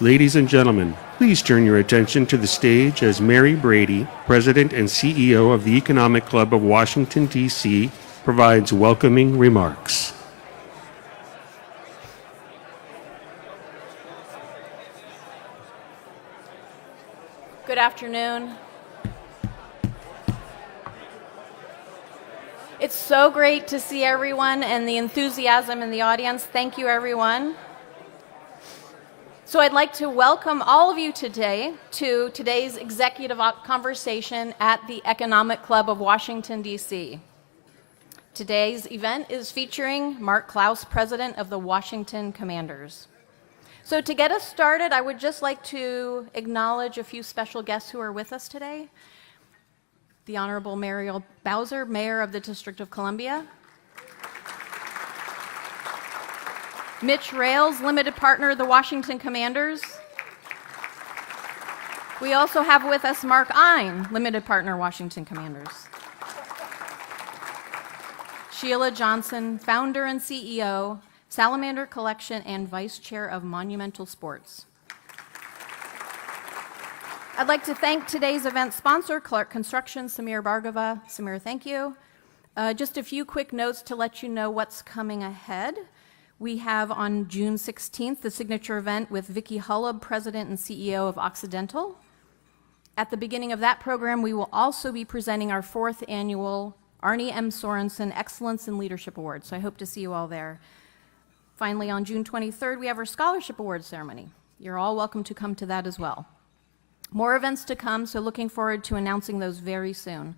Ladies and gentlemen, please turn your attention to the stage as Mary Brady, President and CEO of the Economic Club of Washington, D.C., provides welcoming remarks. Good afternoon. It's so great to see everyone and the enthusiasm in the audience. Thank you, everyone. So I'd like to welcome all of you today to today's executive conversation at the Economic Club of Washington, D.C. Today's event is featuring Mark Clous, President of the Washington Commanders. So to get us started, I would just like to acknowledge a few special guests who are with us today. The Honorable Muriel Bowser, Mayor of the District of Columbia. Mitch Rales, Limited Partner of the Washington Commanders. We also have with us Mark Ein, Limited Partner, Washington Commanders. Sheila Johnson, Founder and CEO, Salamander Collection and Vice Chair of Monumental Sports. I'd like to thank today's event sponsor, Clark Construction, Samir Bhargava. Samir, thank you. Just a few quick notes to let you know what's coming ahead. We have on June 16th the signature event with Vicki Hullab, President and CEO of Occidental. At the beginning of that program, we will also be presenting our 4th annual Arnie M. Sorensen Excellence in Leadership Award, so I hope to see you all there. Finally, on June 23rd, we have our Scholarship Award ceremony. You're all welcome to come to that as well. More events to come, so looking forward to announcing those very soon.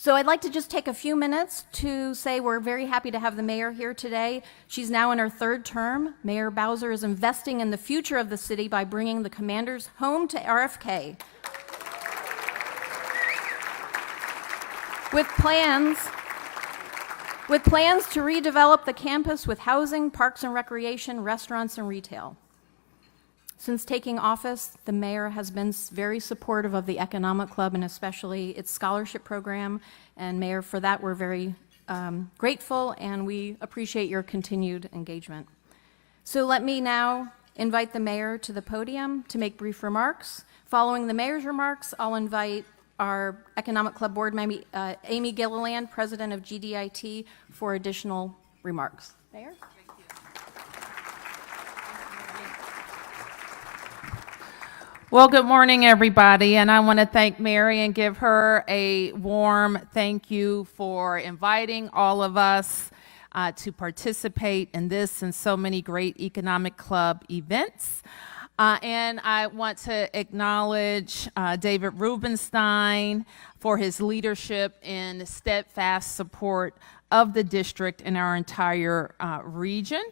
So I'd like to just take a few minutes to say we're very happy to have the mayor here today. She's now in her 3rd term. Mayor Bowser is investing in the future of the city by bringing the Commanders home to RFK. With plans to redevelop the campus with housing, parks and recreation, restaurants, and retail. Since taking office, the mayor has been very supportive of the Economic Club and especially its scholarship program. And Mayor, for that, we're very grateful and we appreciate your continued engagement. So let me now invite the mayor to the podium to make brief remarks. Following the mayor's remarks, I'll invite our Economic Club board member, Amy Gilliland, President of GDIT, for additional remarks. Mayor? Well, good morning, everybody, and I want to thank Mary and give her a warm thank you for inviting all of us to participate in this and so many great Economic Club events. And I want to acknowledge David Rubenstein for his leadership and steadfast support of the district and our entire region.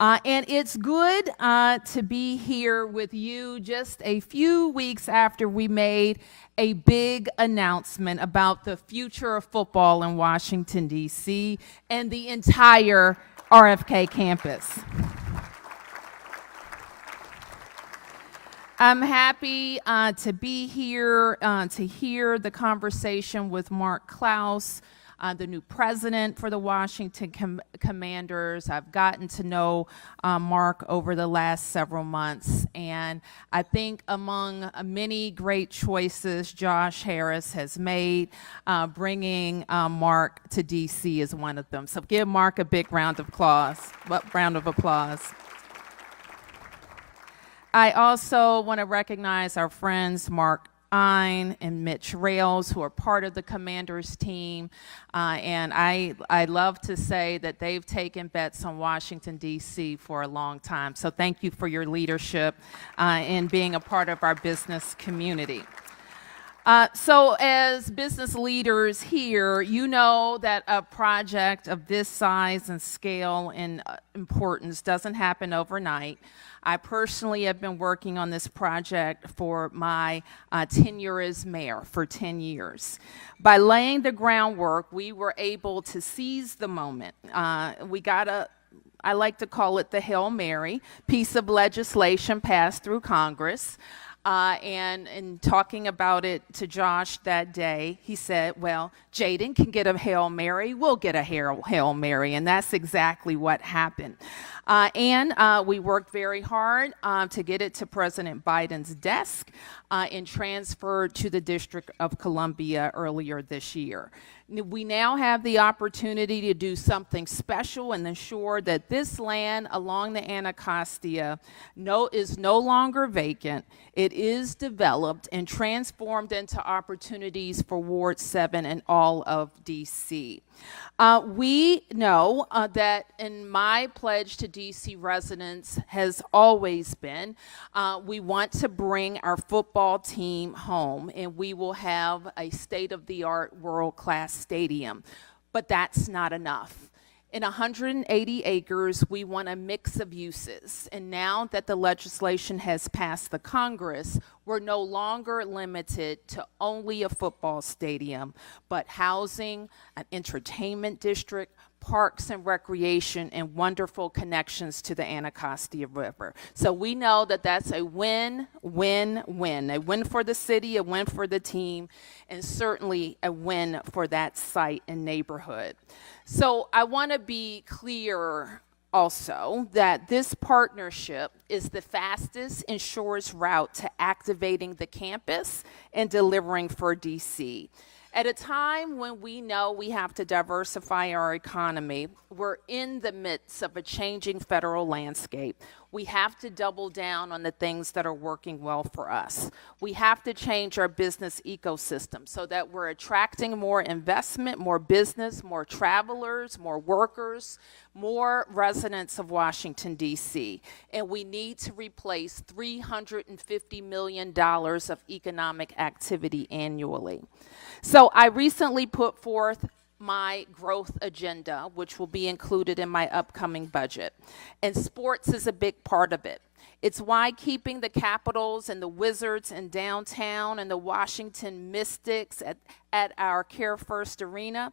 And it's good to be here with you just a few weeks after we made a big announcement about the future of football in Washington, D.C. and the entire RFK campus. I'm happy to be here to hear the conversation with Mark Clous, the new president for the Washington Commanders. I've gotten to know Mark over the last several months, and I think among many great choices Josh Harris has made, bringing Mark to D.C. is one of them. So give Mark a big round of applause. I also want to recognize our friends Mark Ein and Mitch Rales, who are part of the Commanders team, and I love to say that they've taken bets on Washington, D.C. for a long time. So thank you for your leadership in being a part of our business community. So as business leaders here, you know that a project of this size and scale and importance doesn't happen overnight. I personally have been working on this project for my tenure as mayor for 10 years. By laying the groundwork, we were able to seize the moment. We got I like to call it the Hail Mary, piece of legislation passed through Congress. And in talking about it to Josh that day, he said, well, Jaden can get a Hail Mary, we'll get a Hail Mary, and that's exactly what happened. And we worked very hard to get it to President Biden's desk and transferred to the District of Columbia earlier this year. We now have the opportunity to do something special and ensure that this land along the Anacostia is no longer vacant. It is developed and transformed into opportunities for Ward 7 and all of DC. We know that in my pledge to DC residents has always been we want to bring our football team home, and we will have a state-of-the-art world-class stadium. But that's not enough. In 180 acres, we want a mix of uses. And now that the legislation has passed the Congress, we're no longer limited to only a football stadium, but housing, an entertainment district, parks and recreation, and wonderful connections to the Anacostia River. So we know that that's a win, win, win. A win for the city, a win for the team, and certainly a win for that site and neighborhood. So I want to be clear also that this partnership is the fastest and shortest route to activating the campus and delivering for DC. At a time when we know we have to diversify our economy, we're in the midst of a changing federal landscape. We have to double down on the things that are working well for us. We have to change our business ecosystem so that we're attracting more investment, more business, more travelers, more workers, more residents of Washington, D.C. And we need to replace $350 million of economic activity annually. So I recently put forth my growth agenda, which will be included in my upcoming budget. And sports is a big part of it. It's why keeping the Capitals and the Wizards in downtown and the Washington Mystics at our Care First Arena.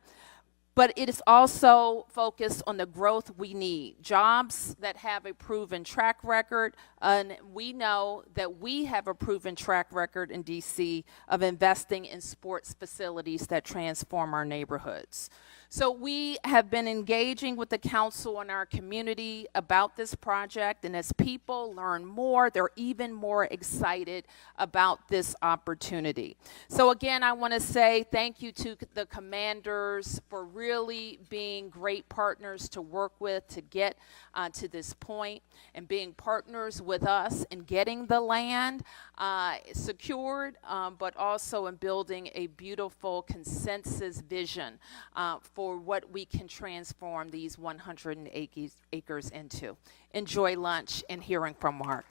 But it is also focused on the growth we need, jobs that have a proven track record, and we know that we have a proven track record in DC of investing in sports facilities that transform our neighborhoods. So we have been engaging with the council and our community about this project, and as people learn more, they're even more excited about this opportunity. So again, I want to say thank you to the commanders for really being great partners to work with to get to this point, and being partners with us in getting the land secured, but also in building a beautiful consensus vision for what we can transform these 180 acres into. Enjoy lunch and hearing from Mark.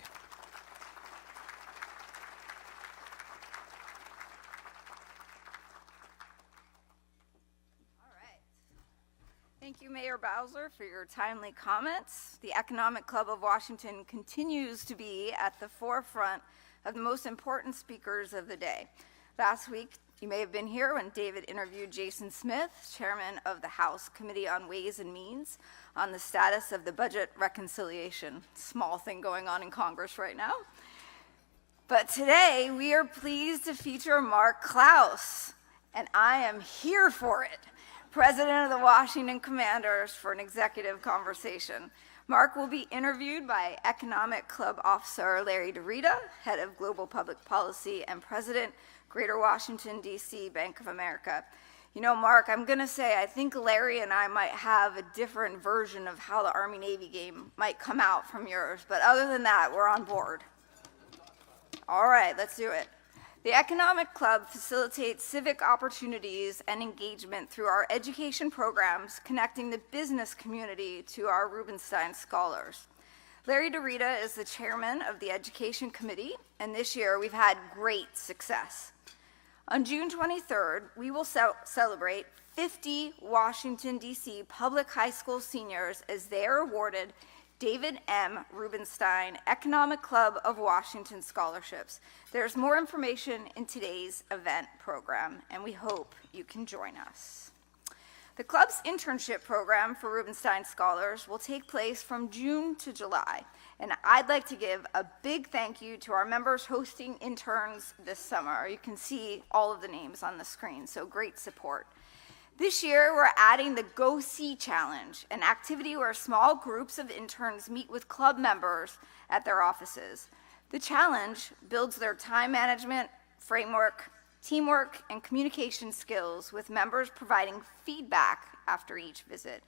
Thank you, Mayor Bowser, for your timely comments. The Economic Club of Washington continues to be at the forefront of the most important speakers of the day. Last week, you may have been here when David interviewed Jason Smith, chairman of the House Committee on Ways and Means, on the status of the budget reconciliation. Small thing going on in Congress right now. But today, we are pleased to feature Mark Clous, and I am here for it. President of the Washington Commanders, for an executive conversation. Mark will be interviewed by Economic Club Officer Larry DeRita, Head of Global Public Policy and President, Greater Washington, D.C. Bank of America. You know, Mark, I'm going to say I think Larry and I might have a different version of how the Army-Navy game might come out from yours, but other than that, we're on board. All right, let's do it. The Economic Club facilitates civic opportunities and engagement through our education programs, connecting the business community to our Rubenstein scholars. Larry DeRita is the chairman of the Education Committee, and this year we've had great success. On June 23rd, we will celebrate 50 Washington, D.C. public high school seniors as they are awarded David M. Rubenstein Economic Club of Washington scholarships. There's more information in today's event program, and we hope you can join us. The club's internship program for Rubenstein Scholars will take place from June to July, and I'd like to give a big thank you to our members hosting interns this summer. You can see all of the names on the screen, so great support. This year, we're adding the Go See Challenge, an activity where small groups of interns meet with club members at their offices. The challenge builds their time management, framework, teamwork, and communication skills, with members providing feedback after each visit.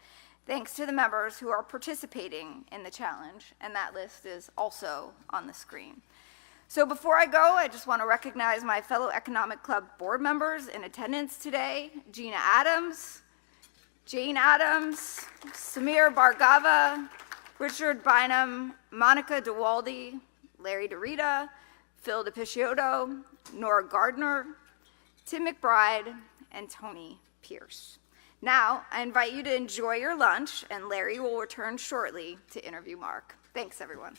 Thanks to the members who are participating in the challenge, and that list is also on the screen. So before I go, I just want to recognize my fellow Economic Club board members in attendance today: Gina Adams, Jane Adams, Samir Bargava, Richard Bynum, Monica DeWaldy, Larry DeRita, Phil DePicciotto, Nora Gardner, Tim McBride, and Tony Pierce. Now, I invite you to enjoy your lunch, and Larry will return shortly to interview Mark. Thanks, everyone.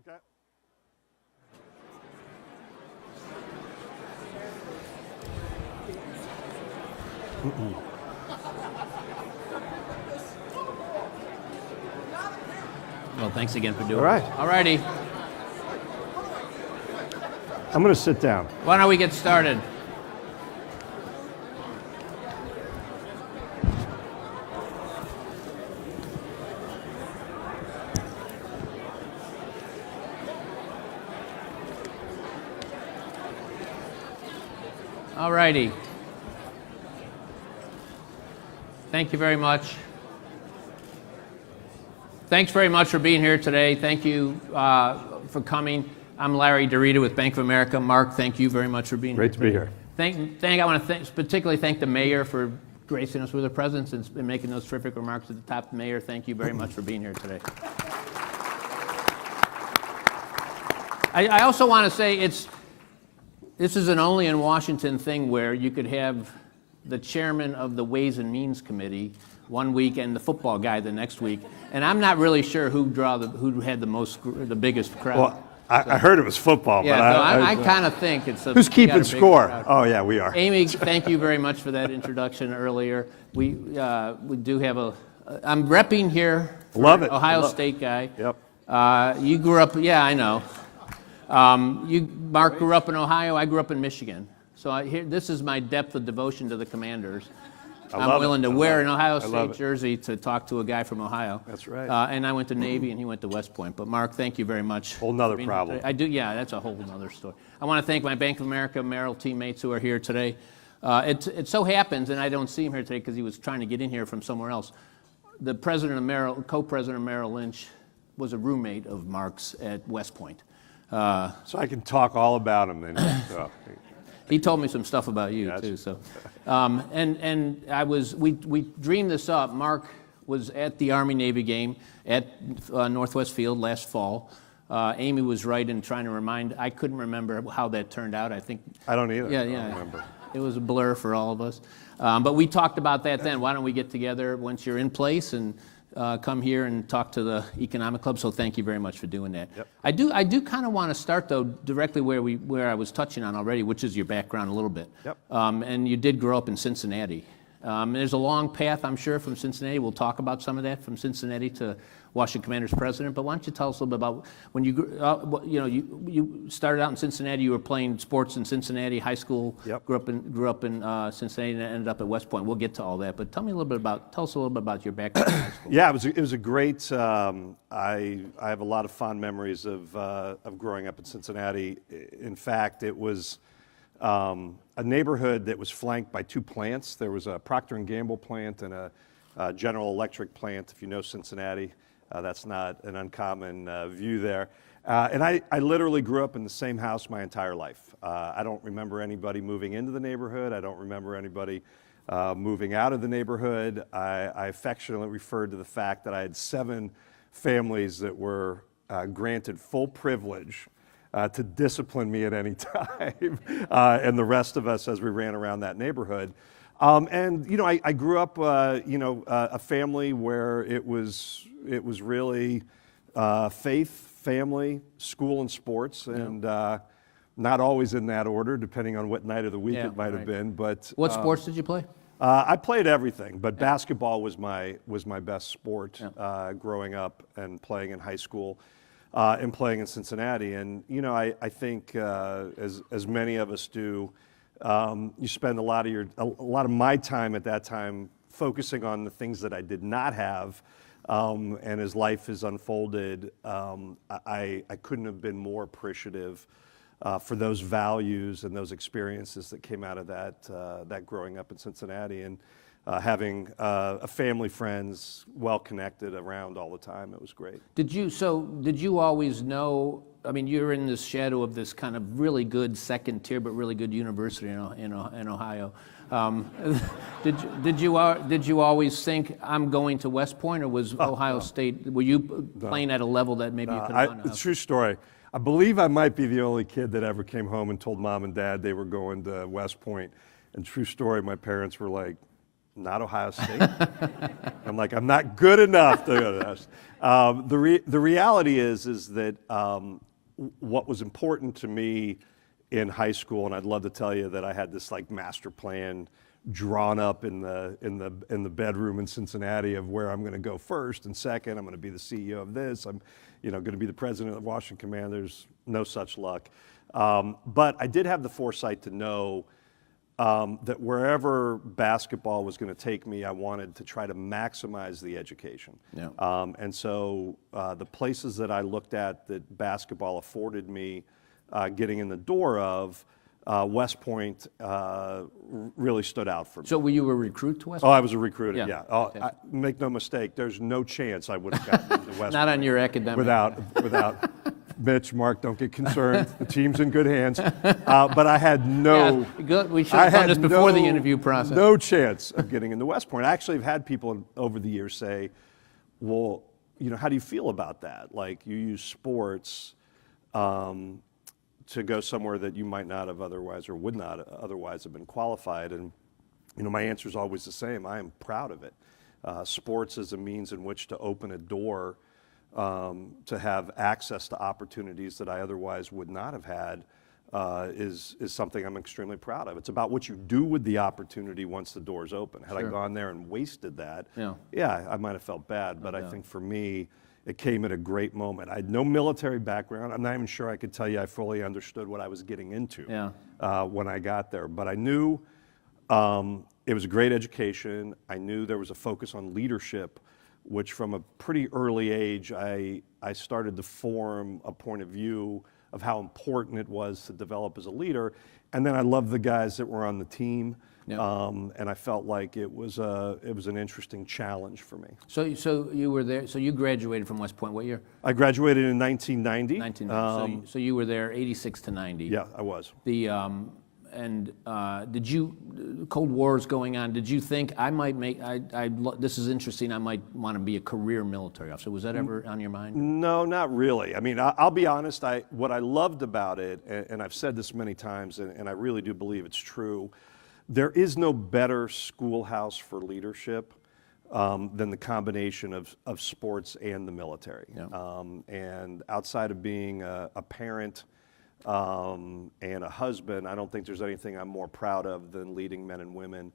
Okay. Well, thanks again for doing All right. it. All righty. I'm going to sit down. Why don't we get started? All righty. Thank you very much. Thanks very much for being here today. Thank you for coming. I'm Larry DeRita with Bank of America. Mark, thank you very much for being here. Great to be here. I want to particularly thank the mayor for gracing us with her presence and making those terrific remarks at the top. Mayor, thank you very much for being here today. I also want to say this is an only in Washington thing where you could have the chairman of the Ways and Means Committee one week and the football guy the next week, and I'm not really sure who had the biggest crowd. Well, I heard it was football, Yeah, but so I kind of think it's a. Who's we got keeping a big score? crowd. Oh yeah, we are. Amy, thank you very much for that introduction earlier. We do have I'm repping here. For Love it. Ohio State guy. Yep. You grew up. Yeah, I know. Mark grew up in Ohio. I grew up in Michigan. So this is my depth of devotion to the Commanders. I'm willing to wear an Ohio State jersey to talk to a guy from Ohio. That's right. And I went to Navy, and he went to West Point. But Mark, thank you very much. Whole nother problem. I do. Yeah, that's a whole nother story. I want to thank my Bank of America Merrill teammates who are here today. It so happens, and I don't see him here today because he was trying to get in here from somewhere else. The co-president of Merrill Lynch, was a roommate of Mark's at West Point. So I can talk all about him then. So. He told me some stuff about you too. So, we dreamed this up. Mark was at the Army-Navy game at Northwest Field last fall. Amy was right in trying to remind. I couldn't remember how that turned out. I don't either. Yeah, I don't remember. It was a blur for all of us. But we talked about that then. Why don't we get together once you're in place and come here and talk to the Economic Club? So thank you very much for doing that. Yep. I do kind of want to start though directly where I was touching on already, which is your background a little bit. Yep. And you did grow up in Cincinnati. There's a long path, I'm sure, from Cincinnati. We'll talk about some of that from Cincinnati to Washington Commanders president. But why don't you tell us a little bit about when you grew up? You started out in Cincinnati. You were playing sports in Cincinnati high school. Yep. Grew up in Cincinnati and ended up at West Point. We'll get to all that. But tell us a little bit about your background in high school. Yeah, it was a great. I have a lot of fond memories of growing up in Cincinnati. In fact, it was a neighborhood that was flanked by two plants. There was a Procter & Gamble plant and a General Electric plant. If you know Cincinnati, that's not an uncommon view there. And I literally grew up in the same house my entire life. I don't remember anybody moving into the neighborhood. I don't remember anybody moving out of the neighborhood. I affectionately referred to the fact that I had 7 families that were granted full privilege to discipline me at any time, and the rest of us as we ran around that neighborhood. And I grew up, a family where it was really faith, family, school, and sports, and not always in that order, depending on what night of the week it might have been. But What sports did you play? I played everything, but basketball was my best sport growing up and playing in high school. And playing in Cincinnati, and I think as many of us do, you spend a lot of my time at that time focusing on the things that I did not have, and as life has unfolded, I couldn't have been more appreciative for those values and those experiences that came out of that growing up in Cincinnati, and having a family, friends, well-connected around all the time. It was great. Did you always know, I mean, you're in this shadow of this kind of really good second tier, but really good university in Ohio. Did you always think, I'm going to West Point, or was Ohio State, were you playing at a level that maybe you could have gone to? True story. I believe I might be the only kid that ever came home and told mom and dad they were going to West Point. And true story, my parents were like, not Ohio State. I'm like, I'm not good enough to go to Ohio State. The reality is that what was important to me in high school, and I'd love to tell you that I had this like master plan drawn up in the bedroom in Cincinnati of where I'm going to go first and second. I'm going to be the CEO of this. I'm, going to be the president of Washington Commanders. No such luck. But I did have the foresight to know that wherever basketball was going to take me, I wanted to try to maximize the education. Yeah. And so the places that I looked at that basketball afforded me getting in the door of, West Point really stood out for me. So were you a recruit to West Oh, Point? I was a recruiter, Yeah. yeah. Oh, Okay. Make no mistake, there's no chance I would have gotten into West Not Point on your academic. without Mitch, Mark, don't get concerned. The team's in good hands. But I had no... Yeah, good. We should have done this before the interview process. No chance of getting into West Point. I actually have had people over the years say, well, how do you feel about that? Like, you use sports to go somewhere that you might not have otherwise or would not otherwise have been qualified. And, my answer is always the same. I am proud of it. Sports is a means in which to open a door to have access to opportunities that I otherwise would not have had is something I'm extremely proud of. It's about what you do with the opportunity once the door's open. Had I gone there and wasted that, yeah, I might have felt bad. But I think for me, it came at a great moment. I had no military background. I'm not even sure I could tell you I fully understood what I was getting into when I got there. But I knew it was a great education. I knew there was a focus on leadership, which from a pretty early age, I started to form a point of view of how important it was to develop as a leader. And then I loved the guys that were on the team. And I felt like it was an interesting challenge for me. So you were there. So you graduated from West Point. What year? I graduated in 1990. 1990. So you were there 86 to 90. Yeah, I was. Did you, Cold War's going on, did you think I might this is interesting, I might want to be a career military officer? Was that ever on your mind? No, not really. I mean, I'll be honest, what I loved about it, and I've said this many times, and I really do believe it's true, there is no better schoolhouse for leadership than the combination of sports and the military. And outside of being a parent and a husband, I don't think there's anything I'm more proud of than leading men and women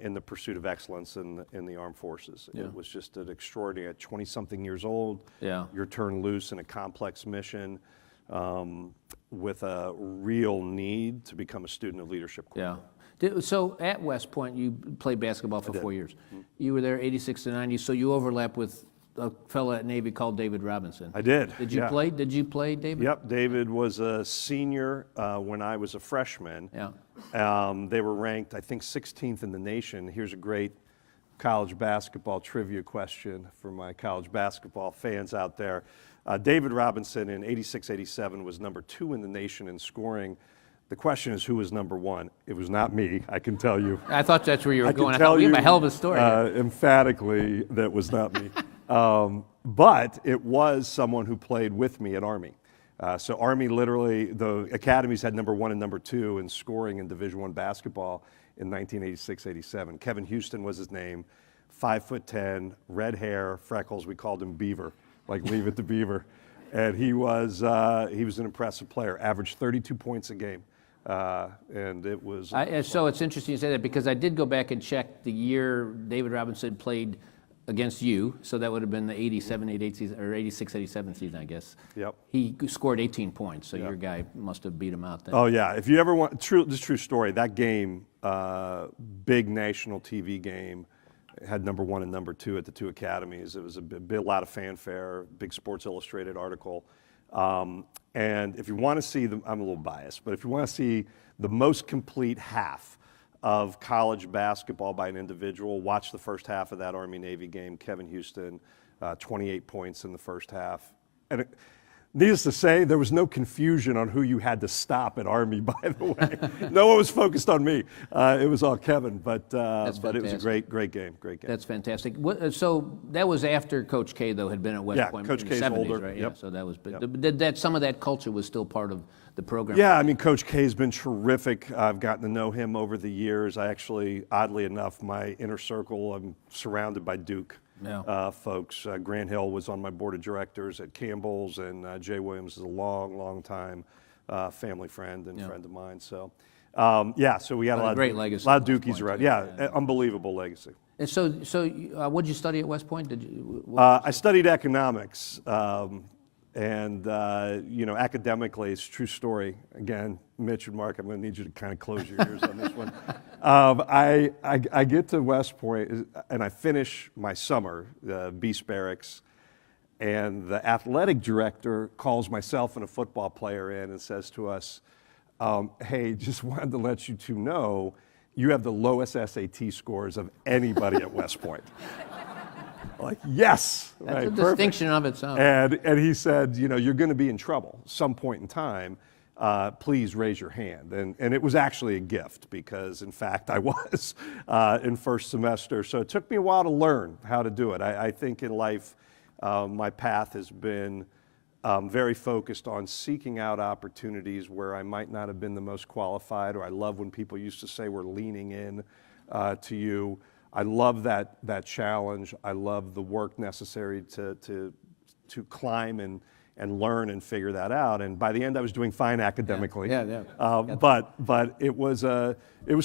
in the pursuit of excellence in the armed forces. It was just an extraordinary, at 20-something years old, you're turned loose in a complex mission with a real need to become a student of leadership. So at West Point, you played basketball for 4 years. You were there 86 to 90, so you overlap with a fellow at Navy called David Robinson. I did. Did you play? Did you play, David? Yep. David was a senior when I was a freshman. They were ranked, I think, 16th in the nation. Here's a great college basketball trivia question for my college basketball fans out there. David Robinson in 86-87 was number 2 in the nation in scoring. The question is, who was number 1? It was not me, I can tell you. I thought that's where you were going. I can tell we you have a hell of a story. Emphatically, that was not me. But it was someone who played with me at Army. So Army literally, the academies had number 1 and number 2 in scoring in Division I basketball in 1986-87. Kevin Houston was his name, 5'10", red hair, freckles. We called him Beaver, like Leave It to Beaver. And he was an impressive player, averaged 32 points a game. And it was... So it's interesting you say that because I did go back and check the year David Robinson played against you, so that would have been the 87-88 season, or 86-87 season, I guess. Yep. He scored 18 points, so your guy must have beat him out then. Oh, yeah. If you ever want... This true story. That game, big national TV game, had number 1 and number 2 at the 2 academies. It was a lot of fanfare, big Sports Illustrated article. And if you want to see I'm a little biased, but if you want to see the most complete half of college basketball by an individual, watch the first half of that Army-Navy game. Kevin Houston, 28 points in the first half. And Needless to say, there was no confusion on who you had to stop at Army, by the way. No one was focused on me. It was all Kevin, but it was a fantastic. great game. That's fantastic. So that was after Coach K, though, had been at West Yeah, Point Coach in the K's 70s, older, right? yep. Yeah, so that was, but some of that culture was still part of the program. Yeah, I mean, Coach K's been terrific. I've gotten to know him over the years. I actually, oddly enough, my inner circle, I'm surrounded by Duke folks. Grant Hill was on my board of directors at Campbell's, and Jay Williams is a long time family friend and friend of mine. So, so we got a lot great of legacy a lot at of West Dukies Point, around. too. Yeah, Yeah. unbelievable legacy. And so what did you study at West Point? Did you? I studied economics, and academically, it's a true story. Again, Mitch and Mark, I'm going to need you to kind of close your ears on this one. I get to West Point, and I finish my summer, Beast Barracks, and the athletic director calls myself and a football player in and says to us, "Hey, just wanted to let you two know, you have the lowest SAT scores of anybody at West Point." Like, yes. That's right, a perfect. distinction of its own. And he said, you're going to be in trouble some point in time. Please raise your hand. And it was actually a gift because, in fact, I was in first semester. So it took me a while to learn how to do it. I think in life, my path has been very focused on seeking out opportunities where I might not have been the most qualified, or I love when people used to say we're leaning in to you. I love that challenge. I love the work necessary to climb and learn and figure that out. And by the end, I was doing fine academically. But it was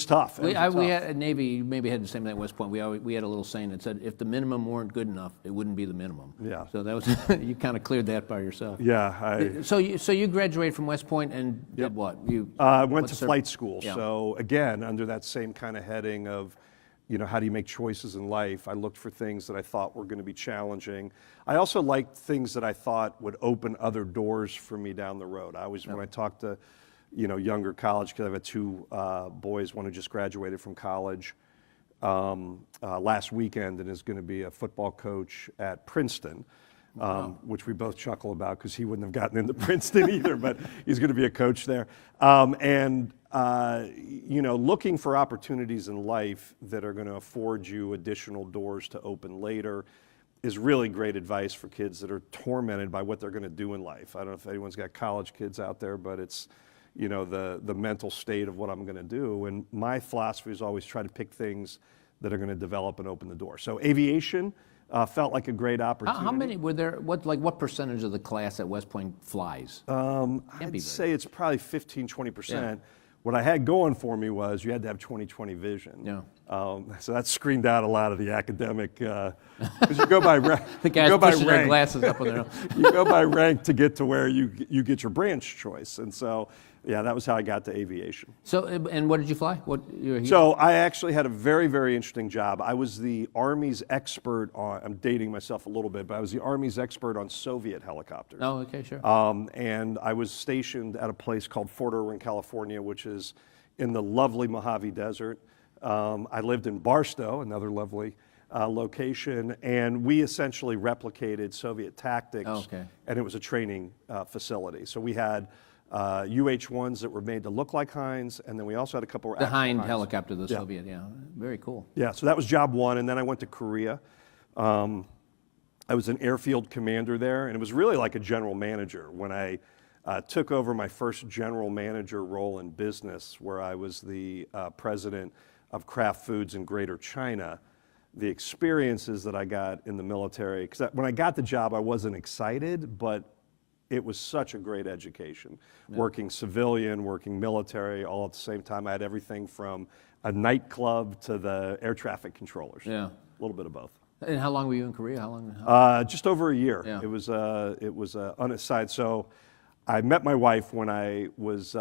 tough. We had at Navy, maybe had the same thing at West Point. We had a little saying that said, if the minimum weren't good enough, it wouldn't be the minimum. Yeah. So that was you kind of cleared that by yourself. Yeah. So you graduated from West Point and did what? You went to flight school. Yeah. So again, under that same kind of heading of, how do you make choices in life? I looked for things that I thought were going to be challenging. I also liked things that I thought would open other doors for me down the road. When I talked to, younger college kids, I've had two boys, one who just graduated from college last weekend and is going to be a football coach at Princeton. Which we both chuckle about because he wouldn't have gotten into Princeton either, but he's going to be a coach there. Looking for opportunities in life that are going to afford you additional doors to open later is really great advice for kids that are tormented by what they're going to do in life. I don't know if anyone's got college kids out there, but it's, the mental state of what I'm going to do. And my philosophy is always try to pick things that are going to develop and open the door. So aviation felt like a great opportunity. How many were there? What percentage of the class at West Point flies? I'd say it's probably 15-20%. Yeah. What I had going for me was you had to have 20/20 vision. Yeah. So that screened out a lot of the academic, because you go by rank. The guys pushing their glasses up on their. You go by rank to get to where you get your branch choice, and so. Yeah, that was how I got to aviation. So, and what did you fly? So I actually had a very, very interesting job. I was the Army's expert on, I'm dating myself a little bit, but I was the Army's expert on Soviet helicopters. Oh, okay, sure. And I was stationed at a place called Fort Irwin, California, which is in the lovely Mojave Desert. I lived in Barstow, another lovely location, and we essentially replicated Soviet tactics, and it was a training facility. So we had UH-1s that were made to look like Heinz, and then we also had a couple of the Hind helicopter, the Soviet, very cool. Yeah, so that was job one, and then I went to Korea. I was an airfield commander there, and it was really like a general manager when I took over my first general manager role in business, where I was the president of Kraft Foods in Greater China. The experiences that I got in the military, because when I got the job, I wasn't excited, but it was such a great education. Yeah. Working civilian, working military, all at the same time. I had everything from a nightclub to the air traffic controllers. Yeah. A little bit of both. And how long were you in Korea? How long? Just over a year. Yeah. It was on its side. So I met my wife when I was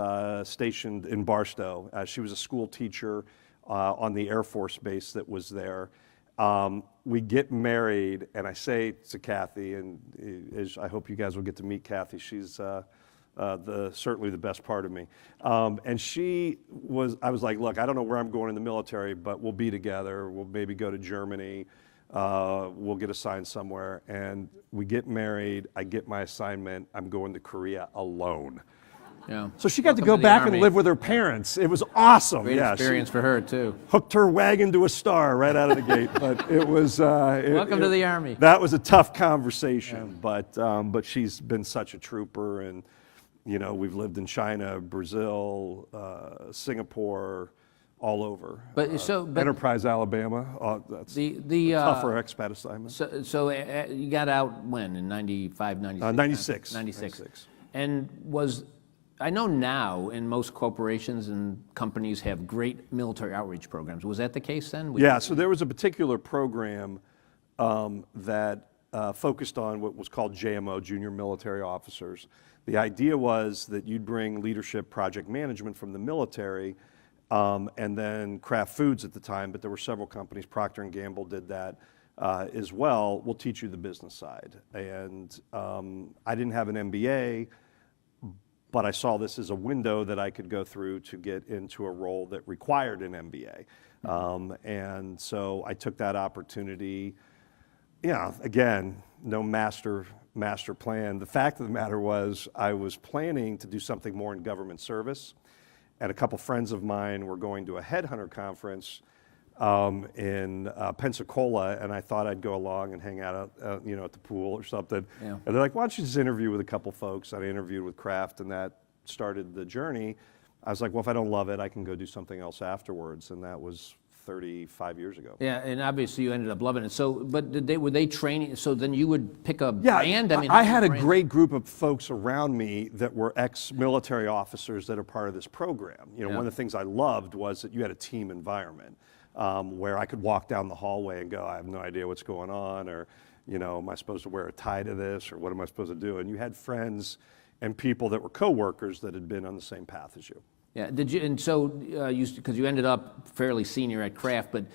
stationed in Barstow. She was a school teacher on the Air Force base that was there. We get married, and I say to Kathy, and I hope you guys will get to meet Kathy. She's certainly the best part of me. And I was like, look, I don't know where I'm going in the military, but we'll be together. We'll maybe go to Germany. we'll get assigned somewhere. And we get married, I get my assignment, I'm going to Korea alone. Yeah. So she got to Welcome go the back Army. and live with her parents. It was awesome. Great Yeah, experience for her, too. hooked her wagon to a star right out of the gate. But it was. Welcome to the Army. That was a tough conversation, but she's been such a trooper, and we've lived in China, Brazil, Singapore, all over. But Enterprise, Alabama. That's the tougher expat assignment. So you got out when, in 95, 96? 96. 96. And I know now in most corporations and companies have great military outreach programs. Was that the case then? Yeah, so there was a particular program that focused on what was called JMO, Junior Military Officers. The idea was that you'd bring leadership project management from the military, and then Kraft Foods at the time, but there were several companies, Procter & Gamble did that as well, will teach you the business side. And I didn't have an MBA, but I saw this as a window that I could go through to get into a role that required an MBA. And so I took that opportunity. Again, no master plan. The fact of the matter was I was planning to do something more in government service, and a couple friends of mine were going to a headhunter conference in Pensacola, and I thought I'd go along and hang out at the pool or something. Yeah. And they're like, why don't you just interview with a couple folks? And I interviewed with Kraft, and that started the journey. I was like, well, if I don't love it, I can go do something else afterwards, and that was 35 years ago. Yeah, and obviously you ended up loving it. So, but were they training? So then you would pick a brand? I had a great group of folks around me that were ex-military officers that are part of this program. One of the things I loved was that you had a team environment where I could walk down the hallway and go, I have no idea what's going on, or am I supposed to wear a tie to this, or what am I supposed to do? And you had friends and people that were coworkers that had been on the same path as you. Yeah. Did you? And so because you ended up fairly senior at Kraft, but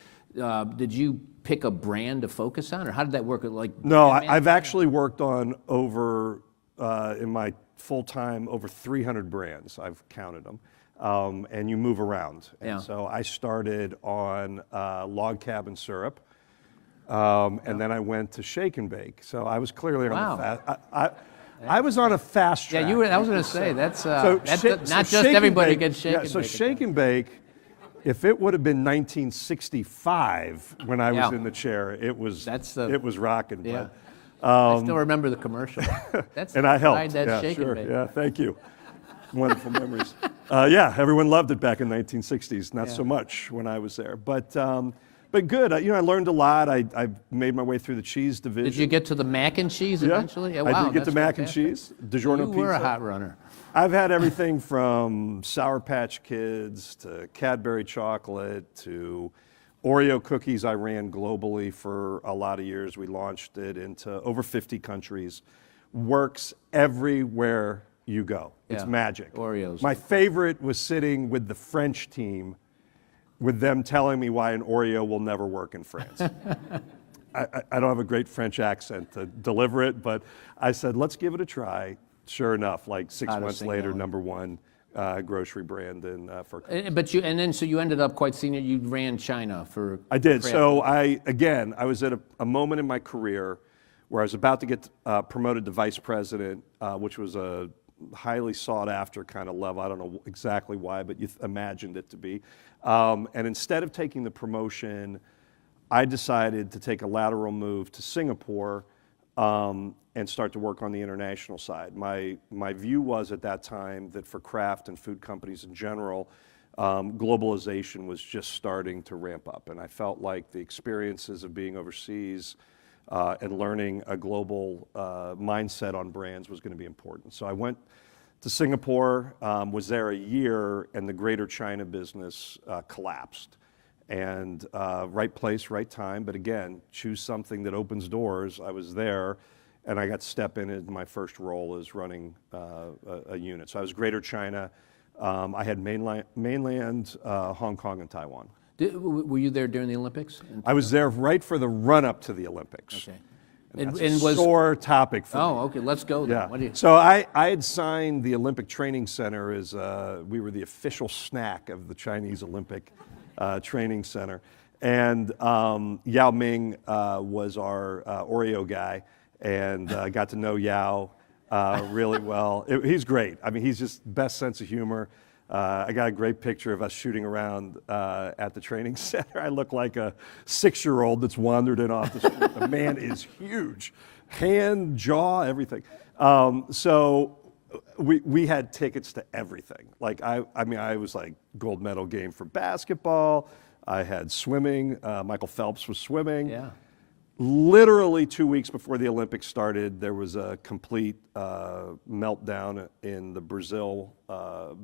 did you pick a brand to focus on, or how did that work? No, I've actually worked on in my full time over 300 brands. I've counted them, and you move around. And so I started on log cabin syrup, and then I went to shake and bake. So I was clearly on the fast. I was on a fast track. Yeah, you were. I was going to say that's not just everybody gets shake and bake. So shake and bake, if it would have been 1965 when I was in the chair, it was rocking. Yeah. But, I still remember the commercial. That's and I helped. That shake and bake. Yeah, thank you. Wonderful memories. Everyone loved it back in the 1960s. Not so much when I was there, but good. I learned a lot. I made my way through the cheese division. Did you get to the mac and cheese eventually? Yeah, I did get to mac and cheese. DiGiorno pizza. You were a hot runner. I've had everything from Sour Patch Kids to Cadbury chocolate to Oreo cookies. I ran globally for a lot of years. We launched it into over 50 countries. Works everywhere you go. It's magic. Oreos. My favorite was sitting with the French team with them telling me why an Oreo will never work in France. I don't have a great French accent to deliver it, but I said, let's give it a try. Sure enough, like 6 months later, #1 grocery brand for. So you ended up quite senior. You ran China for. I did. Kraft. So I was at a moment in my career where I was about to get promoted to vice president, which was a highly sought after kind of level. I don't know exactly why, but you imagined it to be. And instead of taking the promotion, I decided to take a lateral move to Singapore and start to work on the international side. My view was at that time that for Kraft and food companies in general, globalization was just starting to ramp up. And I felt like the experiences of being overseas and learning a global mindset on brands was going to be important. So I went to Singapore, was there a year, and the greater China business collapsed. And right place, right time, but again, choose something that opens doors. I was there, and I got to step in my first role as running a unit. So I was greater China. I had mainland Hong Kong, and Taiwan. Were you there during the Olympics? I was there right for the run-up to the Olympics. Okay. And that's a sore topic for me. Oh, okay. Let's go then. Yeah. So I had signed the Olympic Training Center as we were the official snack of the Chinese Olympic Training Center. And Yao Ming was our Oreo guy, and got to know Yao really well. He's great. I mean, he's just best sense of humor. I got a great picture of us shooting around at the training center. I look like a 6-year-old that's wandered in off the street. The man is huge, hand, jaw, everything. So we had tickets to everything. Like I mean, I was like gold medal game for basketball. I had swimming. Michael Phelps was swimming. Yeah. Literally 2 weeks before the Olympics started, there was a complete meltdown in the Brazil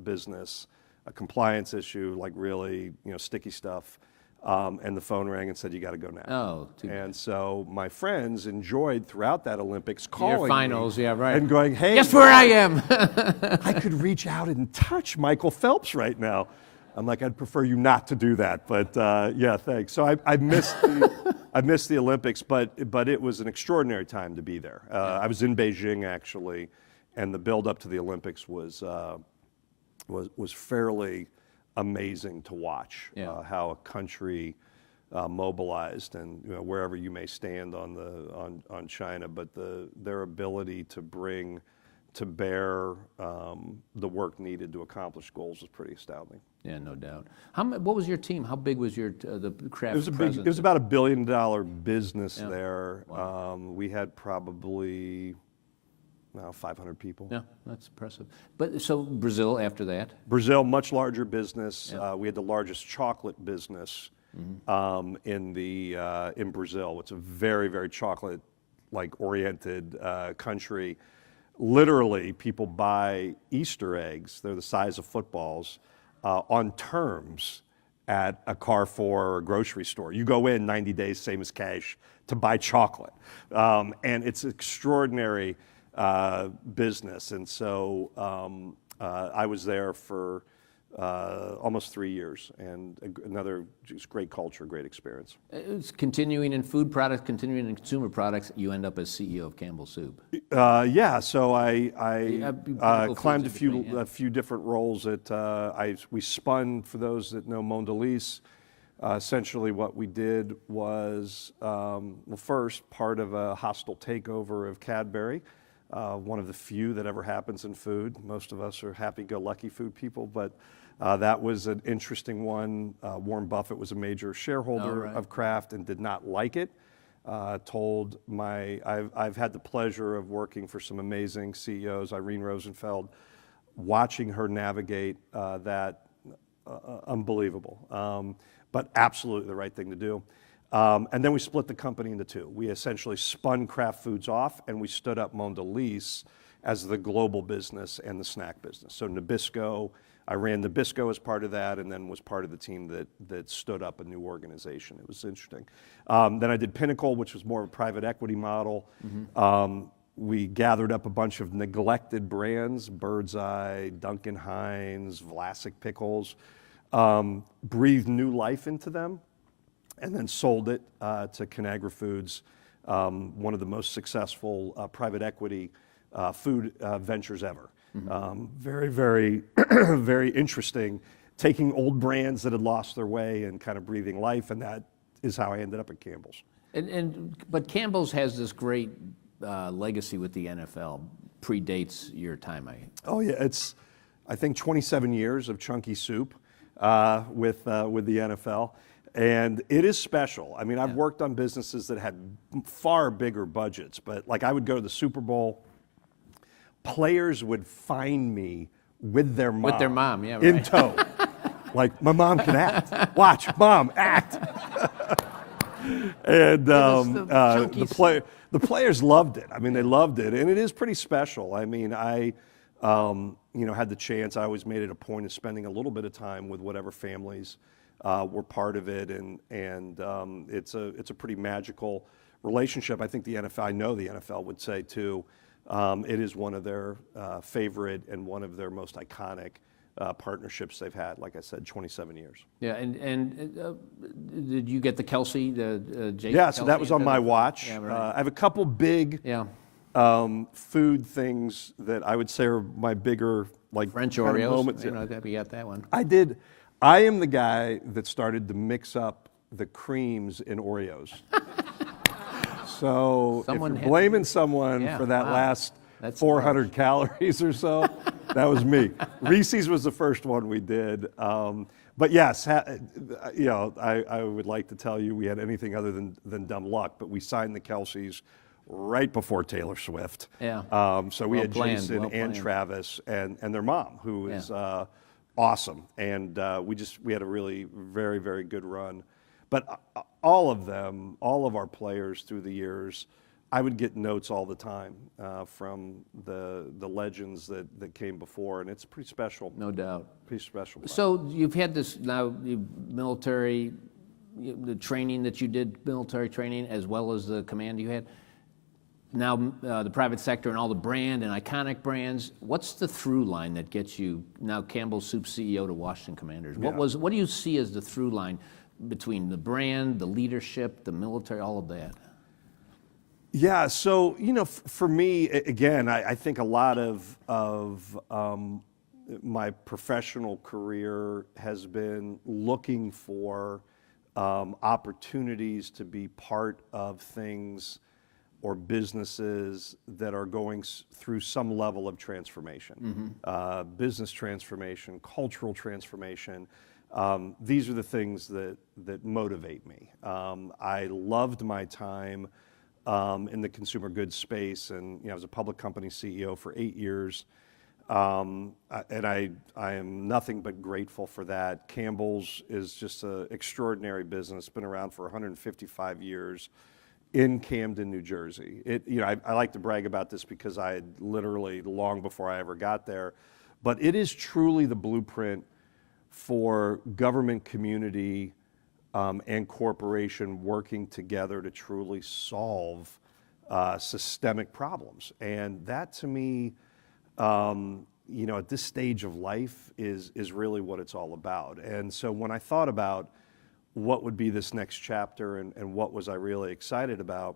business, a compliance issue, like really, sticky stuff. And the phone rang and said, "You got to go now." Oh, too bad. And so my friends enjoyed throughout that Olympics calling Your finals, me yeah, right. and going, "Hey, guess where I am?" I could reach out and touch Michael Phelps right now." I'm like, "I'd prefer you not to do that," but yeah, thanks. So I missed the Olympics, but it was an extraordinary time to be there. I was in Beijing actually, and the build up to the Olympics was fairly amazing to watch. Yeah. How a country mobilized, and wherever you may stand on China, but their ability to bring to bear the work needed to accomplish goals was pretty astounding. Yeah, no doubt. What was your team? How big was the craft It presence? was about $1 billion business Yeah. there. Wow. We had probably 500 people. Yeah, that's impressive. But so Brazil after that? Brazil, much larger business. Yeah. We had the largest chocolate business in Brazil. It's a very, very chocolate-like oriented country. Literally, people buy Easter eggs. They're the size of footballs on terms at a Carrefour or a grocery store. You go in 90 days, same as cash, to buy chocolate. And it's extraordinary business. And so I was there for almost 3 years, and another just great culture, great experience. It's continuing in food products, continuing in consumer products. You end up as CEO of Campbell Soup. Yeah, so I Biblical climbed a foods in between, yeah. few different roles. We spun, for those that know Mondelez. Essentially, what we did was, first, part of a hostile takeover of Cadbury, one of the few that ever happens in food. Most of us are happy-go-lucky food people, but that was an interesting one. Warren Buffett was a major shareholder of Kraft and did not like it. I've had the pleasure of working for some amazing CEOs, Irene Rosenfeld, watching her navigate that, unbelievable, but absolutely the right thing to do. And then we split the company into two. We essentially spun Kraft Foods off, and we stood up Mondelez as the global business and the snack business. So Nabisco, I ran Nabisco as part of that, and then was part of the team that stood up a new organization. It was interesting. Then I did Pinnacle, which was more of a private equity model. We gathered up a bunch of neglected brands, Bird's Eye, Duncan Hines, Vlasic Pickles, breathed new life into them, and then sold it to Conagra Foods, one of the most successful private equity food ventures ever. Very, very, very interesting, taking old brands that had lost their way and kind of breathing life, and that is how I ended up at Campbell's. But Campbell's has this great legacy with the NFL, predates your time. Oh yeah, it's, I think, 27 years of chunky soup with the NFL. And it is special. I mean, I've worked on businesses that had far bigger budgets, but like I would go to the Super Bowl, players would find me with their mom. With their mom, yeah, right. In tow. Like, my mom can act. Watch, Mom, act. And the players loved it. I mean, they loved it, and it is pretty special. I mean, I had the chance. I always made it a point of spending a little bit of time with whatever families were part of it, and it's a pretty magical relationship. I think the NFL, I know the NFL would say too, it is one of their favorite and one of their most iconic partnerships they've had. Like I said, 27 years. Yeah, and did you get the Kelsey, Jason? Yeah, so that was on my watch. Yeah, right. I have a couple big food things that I would say are my bigger, like, French kind of Oreos. moments. We got that one. I am the guy that started to mix up the creams in Oreos. So Someone if had you're blaming someone Yeah, for that wow. last That's 400 calories or so, that was me. Reese's was the first one we did. But yes, you know, I would like to tell you we had anything other than dumb luck, but we signed the Kelseys right before Taylor Swift. Yeah. So we Well had planned, Jason well and planned. Travis and their mom, who is Yeah. awesome. And we had a really very, very good run. But all of them, all of our players through the years, I would get notes all the time from the legends that came before, and it's pretty special. No doubt. Pretty special. So you've had this now military, the training that you did, military training, as well as the command you had. Now the private sector and all the brand and iconic brands. What's the through line that gets you now Campbell Soup CEO to Washington Commanders? What do you see as the through line between the brand, the leadership, the military, all of that? Yeah, so, you know, for me, again, I think a lot of my professional career has been looking for opportunities to be part of things or businesses that are going through some level of transformation, business transformation, cultural transformation. These are the things that motivate me. I loved my time in the consumer goods space, and I was a public company CEO for 8 years, and I am nothing but grateful for that. Campbell's is just an extraordinary business, been around for 155 years in Camden, New Jersey. I like to brag about this because I had literally, long before I ever got there, but it is truly the blueprint for government, community, and corporation working together to truly solve systemic problems. And that, to me, at this stage of life is really what it's all about. And so when I thought about what would be this next chapter and what was I really excited about,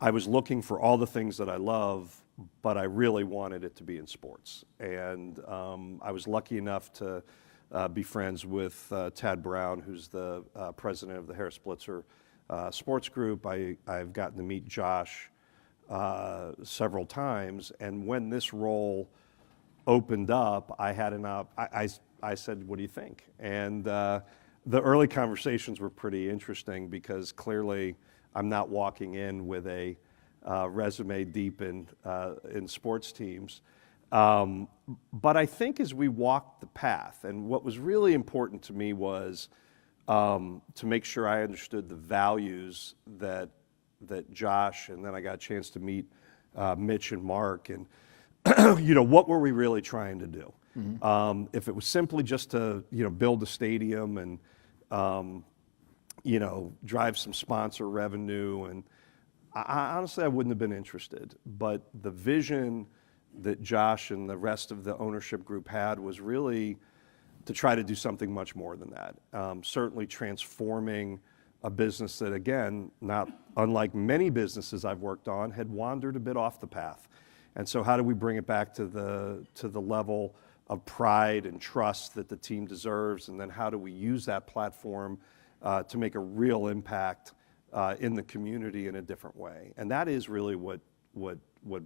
I was looking for all the things that I love, but I really wanted it to be in sports. And I was lucky enough to be friends with Tad Brown, who's the president of the Harris Blitzer Sports Group. I've gotten to meet Josh several times, and when this role opened up, I had I said, "What do you think?" And the early conversations were pretty interesting because clearly I'm not walking in with a resume deep in sports teams. But I think as we walked the path, and what was really important to me was to make sure I understood the values that Josh, and then I got a chance to meet Mitch and Mark, and what were we really trying to do? If it was simply just to build a stadium and drive some sponsor revenue, and honestly I wouldn't have been interested. But the vision that Josh and the rest of the ownership group had was really to try to do something much more than that. Certainly transforming a business that, again, not unlike many businesses I've worked on, had wandered a bit off the path. And so how do we bring it back to the level of pride and trust that the team deserves, and then how do we use that platform to make a real impact in the community in a different way? And that is really what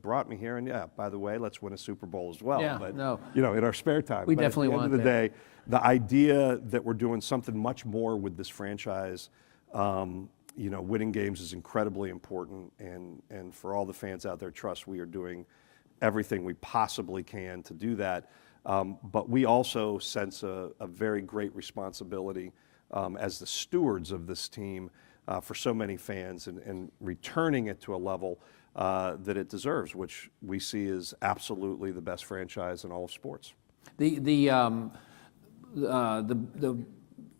brought me here. And yeah, by the way, let's win a Super Bowl as well. Yeah, but no. in our spare time. We But definitely at the want end of the that. day, the idea that we're doing something much more with this franchise, winning games is incredibly important. And for all the fans out there, trust we are doing everything we possibly can to do that. But we also sense a very great responsibility as the stewards of this team for so many fans, and returning it to a level that it deserves, which we see as absolutely the best franchise in all of sports. The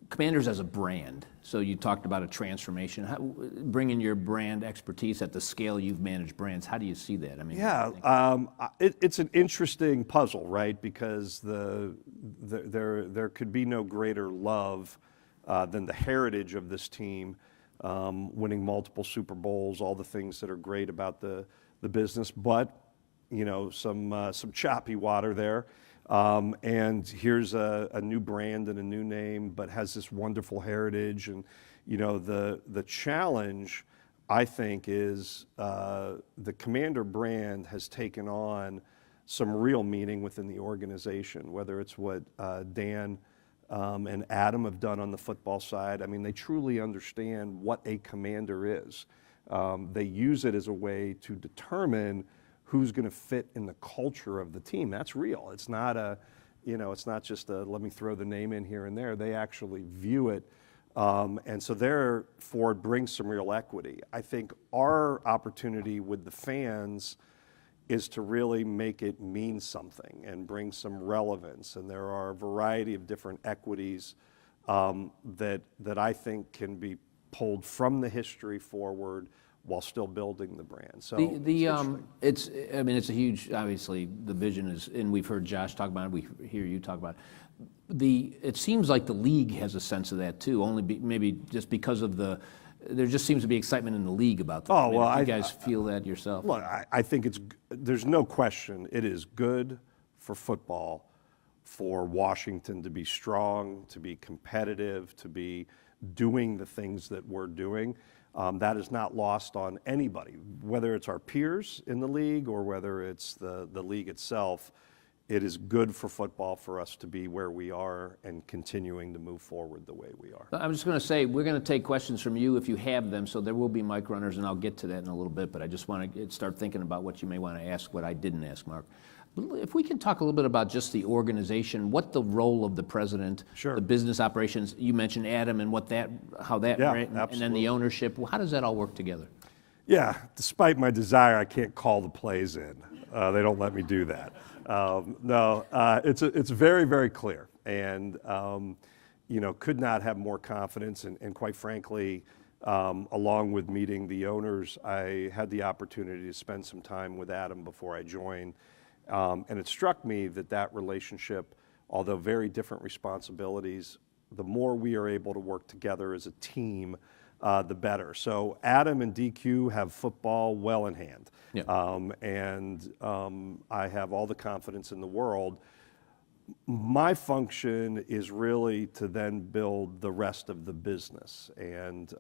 Commanders as a brand. So you talked about a transformation. Bringing your brand expertise at the scale you've managed brands, how do you see that? I mean, it's an interesting puzzle, right? Because there could be no greater love than the heritage of this team, winning multiple Super Bowls, all the things that are great about the business, but some choppy water there. And here's a new brand and a new name, but has this wonderful heritage. And, you know, the challenge, I think, is the Commander brand has taken on some real meaning within the organization, whether it's what Dan and Adam have done on the football side. I mean, they truly understand what a commander is. They use it as a way to determine who's going to fit in the culture of the team. That's real. It's not it's not just a let me throw the name in here and there. They actually view it. And so therefore it brings some real equity. I think our opportunity with the fans is to really make it mean something and bring some relevance. And there are a variety of different equities that I think can be pulled from the history forward while still building the brand. So it's a huge, obviously, the vision is, and we've heard Josh talk about it, we hear you talk about it. It seems like the league has a sense of that too, maybe just because of there just seems to be excitement in the league about that. You guys feel that yourself? Look, I think there's no question it is good for football for Washington to be strong, to be competitive, to be doing the things that we're doing. That is not lost on anybody, whether it's our peers in the league or whether it's the league itself. It is good for football for us to be where we are and continuing to move forward the way we are. I'm just going to say, we're going to take questions from you if you have them, so there will be mic runners, and I'll get to that in a little bit, but I just want to start thinking about what you may want to ask, what I didn't ask, Mark. If we can talk a little bit about just the organization, what the role of the president, Sure. the business operations, you mentioned Adam and how that Yeah, ran, and then absolutely. the ownership, how does that all work together? Yeah, despite my desire, I can't call the plays in. They don't let me do that. It's very, very clear, and could not have more confidence. And quite frankly, along with meeting the owners, I had the opportunity to spend some time with Adam before I joined, and it struck me that relationship, although very different responsibilities, the more we are able to work together as a team, the better. So Adam and DQ have football well in hand. Yeah. I have all the confidence in the world. My function is really to then build the rest of the business, and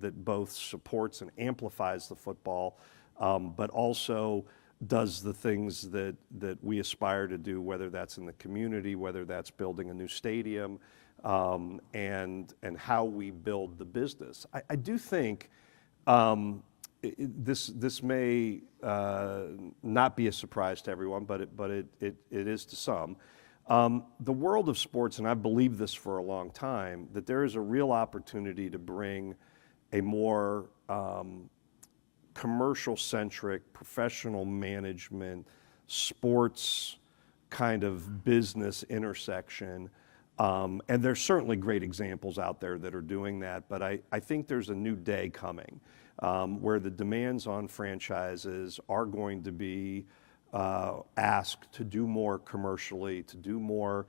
that both supports and amplifies the football, but also does the things that we aspire to do, whether that's in the community, whether that's building a new stadium, and how we build the business. I do think this may not be a surprise to everyone, but it is to some. The world of sports, and I've believed this for a long time, that there is a real opportunity to bring a more commercial-centric, professional management, sports kind of business intersection. And there's certainly great examples out there that are doing that, but I think there's a new day coming where the demands on franchises are going to be asked to do more commercially, to do more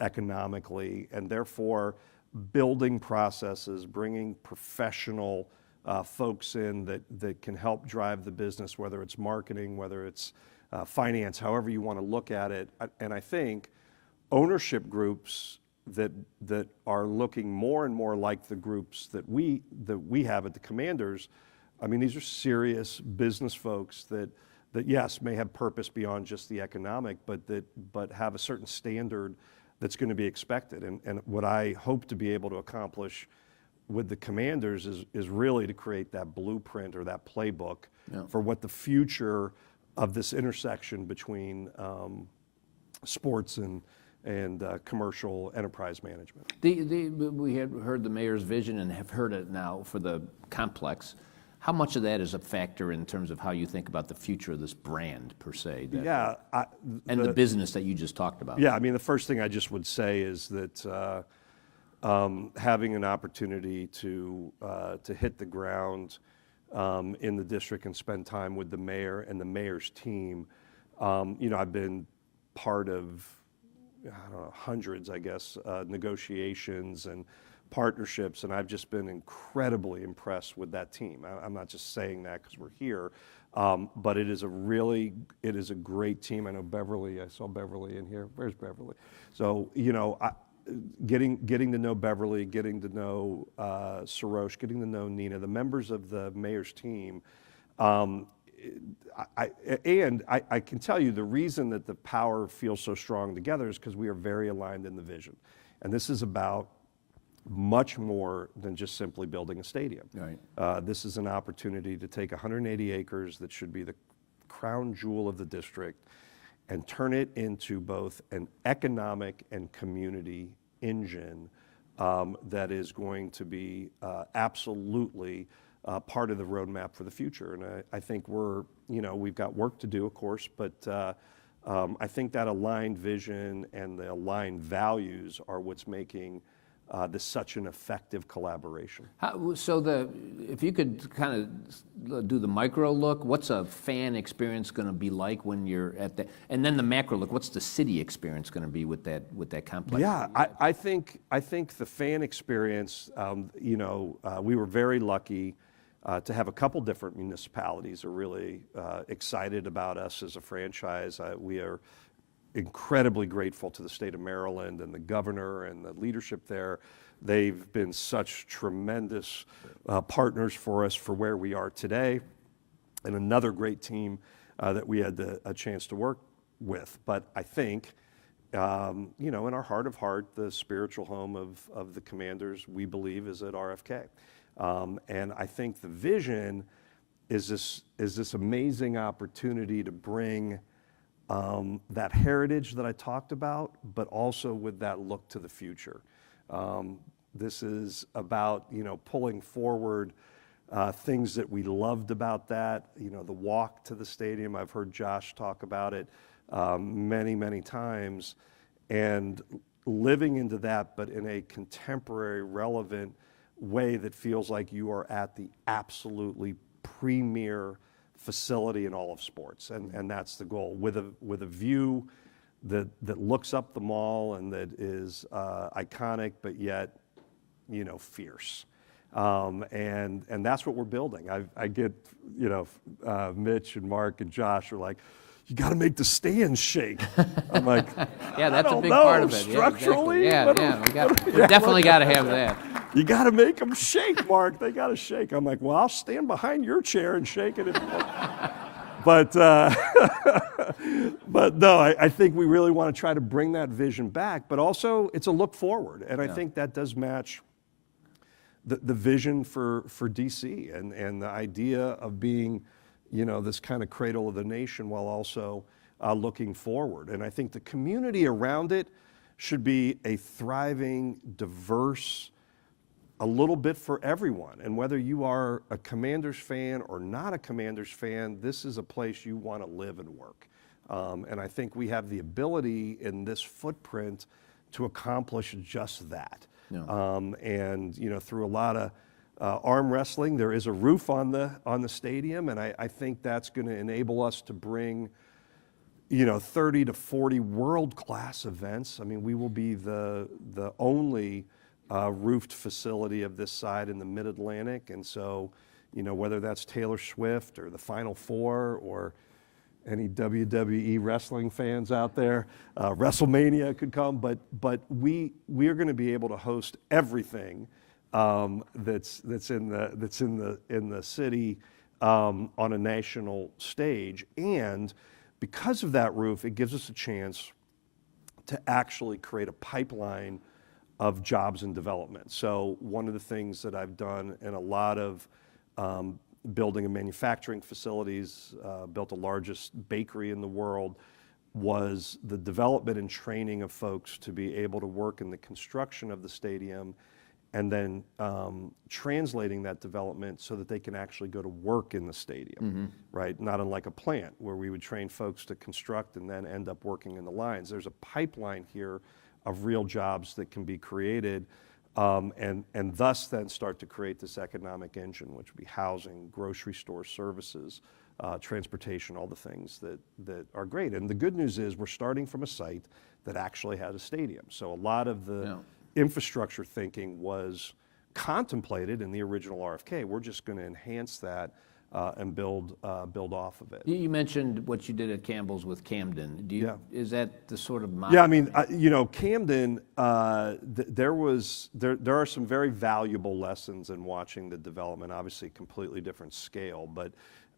economically, and therefore building processes, bringing professional folks in that can help drive the business, whether it's marketing, whether it's finance, however you want to look at it. And I think ownership groups that are looking more and more like the groups that we have at the Commanders. I mean, these are serious business folks that yes, may have purpose beyond just the economic, but have a certain standard that's going to be expected. And what I hope to be able to accomplish with the Commanders is really to create that blueprint or that playbook for what the future of this intersection between sports and commercial enterprise management. We had heard the mayor's vision and have heard it now for the complex. How much of that is a factor in terms of how you think about the future of this brand per se? And the business that you just talked about. Yeah, I mean, the first thing I just would say is that having an opportunity to hit the ground in the district and spend time with the mayor and the mayor's team, I've been part of hundreds, I guess, negotiations and partnerships, and I've just been incredibly impressed with that team. I'm not just saying that because we're here, But it is a great team. I know Beverly, I saw Beverly in here. Where's Beverly? So, getting to know Beverly, getting to know Sarosh, getting to know Nina, the members of the mayor's team. I can tell you the reason that the power feels so strong together is because we are very aligned in the vision. And this is about much more than just simply building a stadium. Right. This is an opportunity to take 180 acres that should be the crown jewel of the district and turn it into both an economic and community engine that is going to be absolutely part of the roadmap for the future. And I think we've got work to do, of course, but I think that aligned vision and the aligned values are what's making this such an effective collaboration. If you could kind of do the micro look, what's a fan experience going to be like when you're at that? And then the macro look, what's the city experience going to be with that complex? Yeah, I think the fan experience. We were very lucky to have a couple different municipalities are really excited about us as a franchise. We are incredibly grateful to the state of Maryland and the governor and the leadership there. They've been such tremendous partners for us for where we are today, and another great team that we had a chance to work with. But I think, in our heart of heart, the spiritual home of the Commanders, we believe, is at RFK. And I think the vision is this amazing opportunity to bring that heritage that I talked about, but also with that look to the future. This is about, pulling forward things that we loved about that, the walk to the stadium. I've heard Josh talk about it many, many times, and living into that, but in a contemporary, relevant way that feels like you are at the absolutely premier facility in all of sports, and that's the goal, with a view that looks up the mall and that is iconic, but yet fierce, and that's what we're building. I get Mitch and Mark and Josh are like, you got to make the stands shake. I'm like, yeah, that's a big know, part of it. Structurally, yeah, we definitely got to have that. You got to make them shake, Mark. They got to shake. I'm like, well, I'll stand behind your chair and shake it if you want. But no, I think we really want to try to bring that vision back. But also, it's a look forward, and I think that does match the vision for DC and the idea of being, this kind of cradle of the nation while also looking forward. And I think the community around it should be a thriving, diverse, a little bit for everyone. And whether you are a Commanders fan or not a Commanders fan, this is a place you want to live and work. And I think we have the ability in this footprint to accomplish just that. Yeah. And through a lot of arm wrestling, there is a roof on the stadium, and I think that's going to enable us to bring 30 to 40 world-class events. I mean, we will be the only roofed facility of this side in the Mid-Atlantic, and so whether that's Taylor Swift or the Final Four or any WWE wrestling fans out there, WrestleMania could come, but we are going to be able to host everything that's in the city on a national stage. And because of that roof, it gives us a chance to actually create a pipeline of jobs and development. So one of the things that I've done in a lot of building and manufacturing facilities, built the largest bakery in the world, was the development and training of folks to be able to work in the construction of the stadium, and then translating that development so that they can actually go to work in the stadium, right? Not unlike a plant where we would train folks to construct and then end up working in the lines. There's a pipeline here of real jobs that can be created, and thus then start to create this economic engine, which would be housing, grocery store services, transportation, all the things that are great. And the good news is we're starting from a site that actually has a stadium. So a lot of the infrastructure thinking was contemplated in the original RFK. We're just going to enhance that and build off of it. You mentioned what you did at Campbell's with Camden. Is that the sort of model? Yeah, I mean, Camden, there are some very valuable lessons in watching the development, obviously completely different scale, but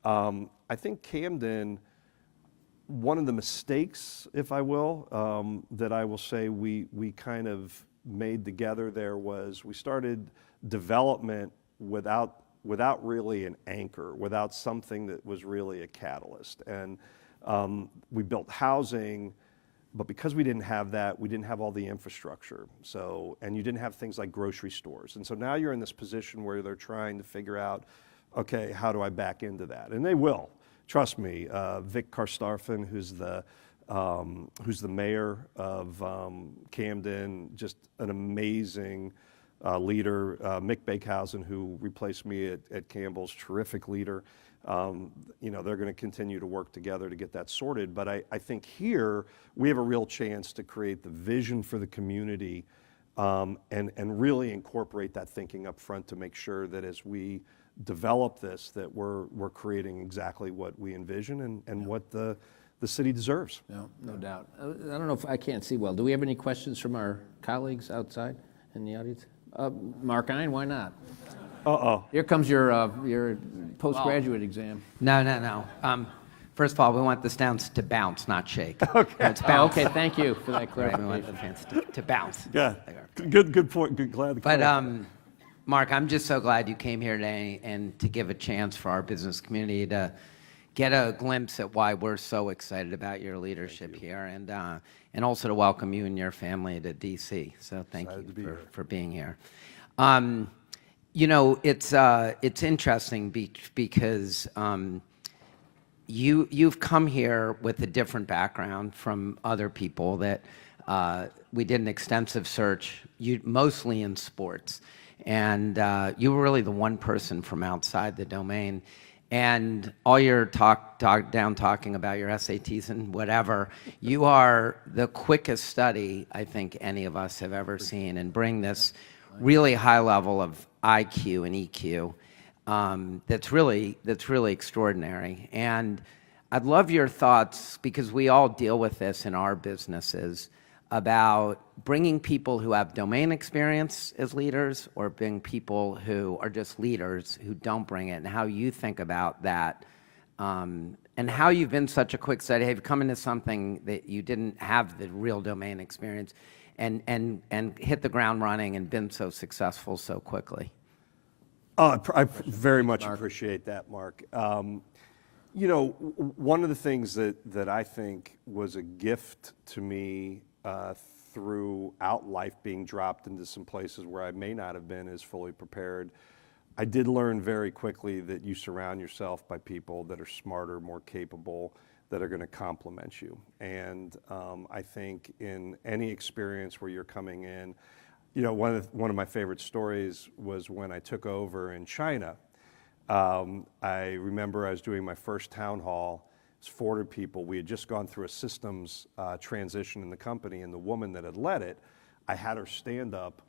I think Camden, one of the mistakes, if I will, that I will say we kind of made together there was we started development without really an anchor, without something that was really a catalyst. And we built housing, but because we didn't have that, we didn't have all the infrastructure. And you didn't have things like grocery stores. And so now you're in this position where they're trying to figure out, okay, how do I back into that? And they will. Trust me, Vic Karstafen, who's the mayor of Camden, just an amazing leader. Mick Bakehausen, who replaced me at Campbell's, terrific leader. They're going to continue to work together to get that sorted. But I think here we have a real chance to create the vision for the community and really incorporate that thinking up front to make sure that as we develop this, that we're creating exactly what we envision and what the city deserves. No doubt. I don't know if I can't see well. Do we have any questions from our colleagues outside in the audience? Mark Ein, why not? Uh-oh. Here comes your postgraduate exam. No. First of all, we want the sounds to bounce, not shake. Okay. It's bounce. Okay, thank you for that Right, we clarification. want the fans to bounce. Yeah. Good point. Glad to But clarify. Mark, I'm just so glad you came here today and to give a chance for our business community to get a glimpse at why we're so excited about your leadership here, and also to welcome you and your family to DC. So thank you for being here. It's interesting because you've come here with a different background from other people that we did an extensive search, mostly in sports. And you were really the one person from outside the domain. And all your talking about your SATs and whatever, you are the quickest study I think any of us have ever seen, and bring this really high level of IQ and EQ that's really extraordinary. And I'd love your thoughts, because we all deal with this in our businesses, about bringing people who have domain experience as leaders, or bring people who are just leaders who don't bring it, and how you think about that, and how you've been such a quick study. Have you come into something that you didn't have the real domain experience, and hit the ground running and been so successful so quickly? I very much appreciate that, Mark. One of the things that I think was a gift to me throughout life, being dropped into some places where I may not have been as fully prepared, I did learn very quickly that you surround yourself by people that are smarter, more capable, that are going to complement you. And I think in any experience where you're coming in, one of my favorite stories was when I took over in China. I remember I was doing my first town hall. It's 400 people. We had just gone through a systems transition in the company, and the woman that had led it, I had her stand up,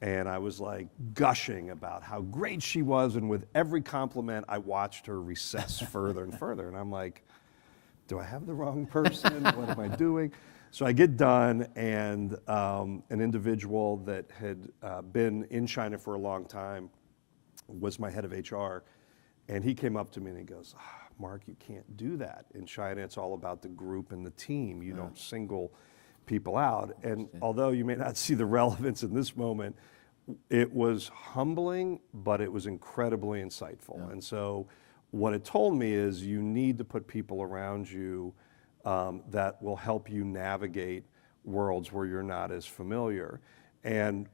and I was like gushing about how great she was, and with every compliment, I watched her recess further and further, and I'm like, do I have the wrong person? What am I doing? So I get done, and an individual that had been in China for a long time was my head of HR, and he came up to me and he goes, Mark, you can't do that. In China, it's all about the group and the team. You don't single people out. And although you may not see the relevance in this moment, it was humbling, but it was incredibly insightful. Yeah. And so what it told me is you need to put people around you that will help you navigate worlds where you're not as familiar. And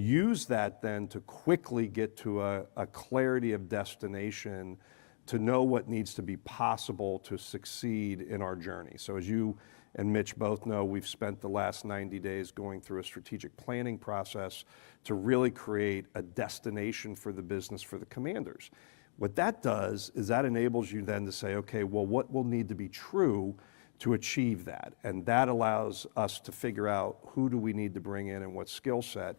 use that then to quickly get to a clarity of destination, to know what needs to be possible to succeed in our journey. So as you and Mitch both know, we've spent the last 90 days going through a strategic planning process to really create a destination for the business for the commanders. What that does is that enables you then to say, okay, well, what will need to be true to achieve that? And that allows us to figure out who do we need to bring in and what skill set.